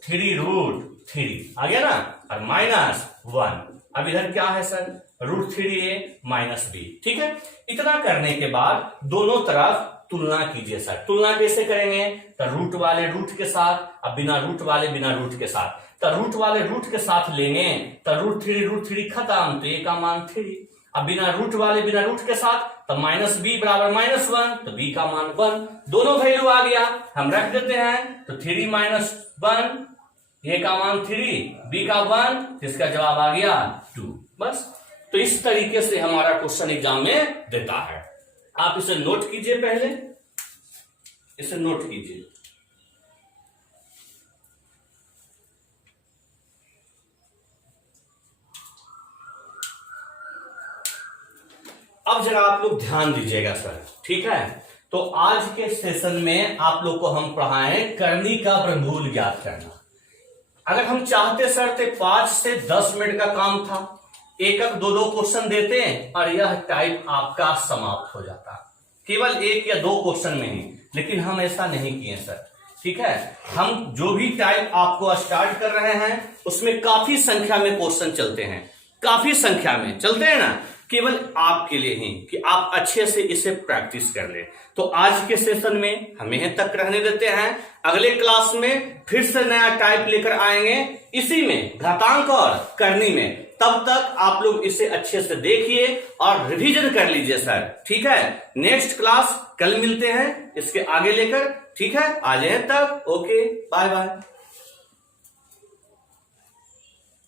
3 √3 आ गया ना, और माइनस 1। अब इधर क्या है सर, √3a माइनस b, ठीक है। इतना करने के बाद दोनों तरफ तुलना कीजिए सर। तुलना कैसे करेंगे, तो रूट वाले रूट के साथ, अब बिना रूट वाले बिना रूट के साथ, तो रूट वाले रूट के साथ लेंगे तो √3 खत्म, तो a का मान 3। अब बिना रूट वाले बिना रूट के साथ, तो माइनस b बराबर -1, तो b का मान 1, दोनों वैल्यू आ गया, हम रख देते हैं, तो 3 - 1, a का मान 3, b का 1, इसका जवाब आ गया 2। बस, तो इस तरीके से हमारा क्वेश्चन एग्जाम में देता है। आप इसे नोट कीजिए, पहले इसे नोट कीजिए। अब जरा आप लोग ध्यान दीजिएगा सर, ठीक है। तो आज के सेशन में आप लोग को हम पढ़ाएं करनी का वर्गमूल ज्ञात करना। अगर हम चाहते सर तो 5 से 10 मिनट का काम था, एक दो दो क्वेश्चन देते और यह टाइप आपका समाप्त हो जाता, केवल 1 या 2 क्वेश्चन में ही। लेकिन हम ऐसा नहीं किए सर, ठीक है। हम जो भी टाइप आपको स्टार्ट कर रहे हैं उसमें काफी संख्या में क्वेश्चन चलते हैं, काफी संख्या में चलते हैं ना, केवल आपके लिए ही कि आप अच्छे से इसे प्रैक्टिस कर ले। तो आज के सेशन में हम यहीं तक रहने देते हैं। अगले क्लास में फिर से नया टाइप लेकर आएंगे, इसी में घातांक और करनी में। तब तक आप लोग इसे अच्छे से देखिए और रिवीजन कर लीजिए सर, ठीक है। नेक्स्ट क्लास कल मिलते हैं इसके आगे लेकर, ठीक है। आ जाए तब, ओके, बाय बाय।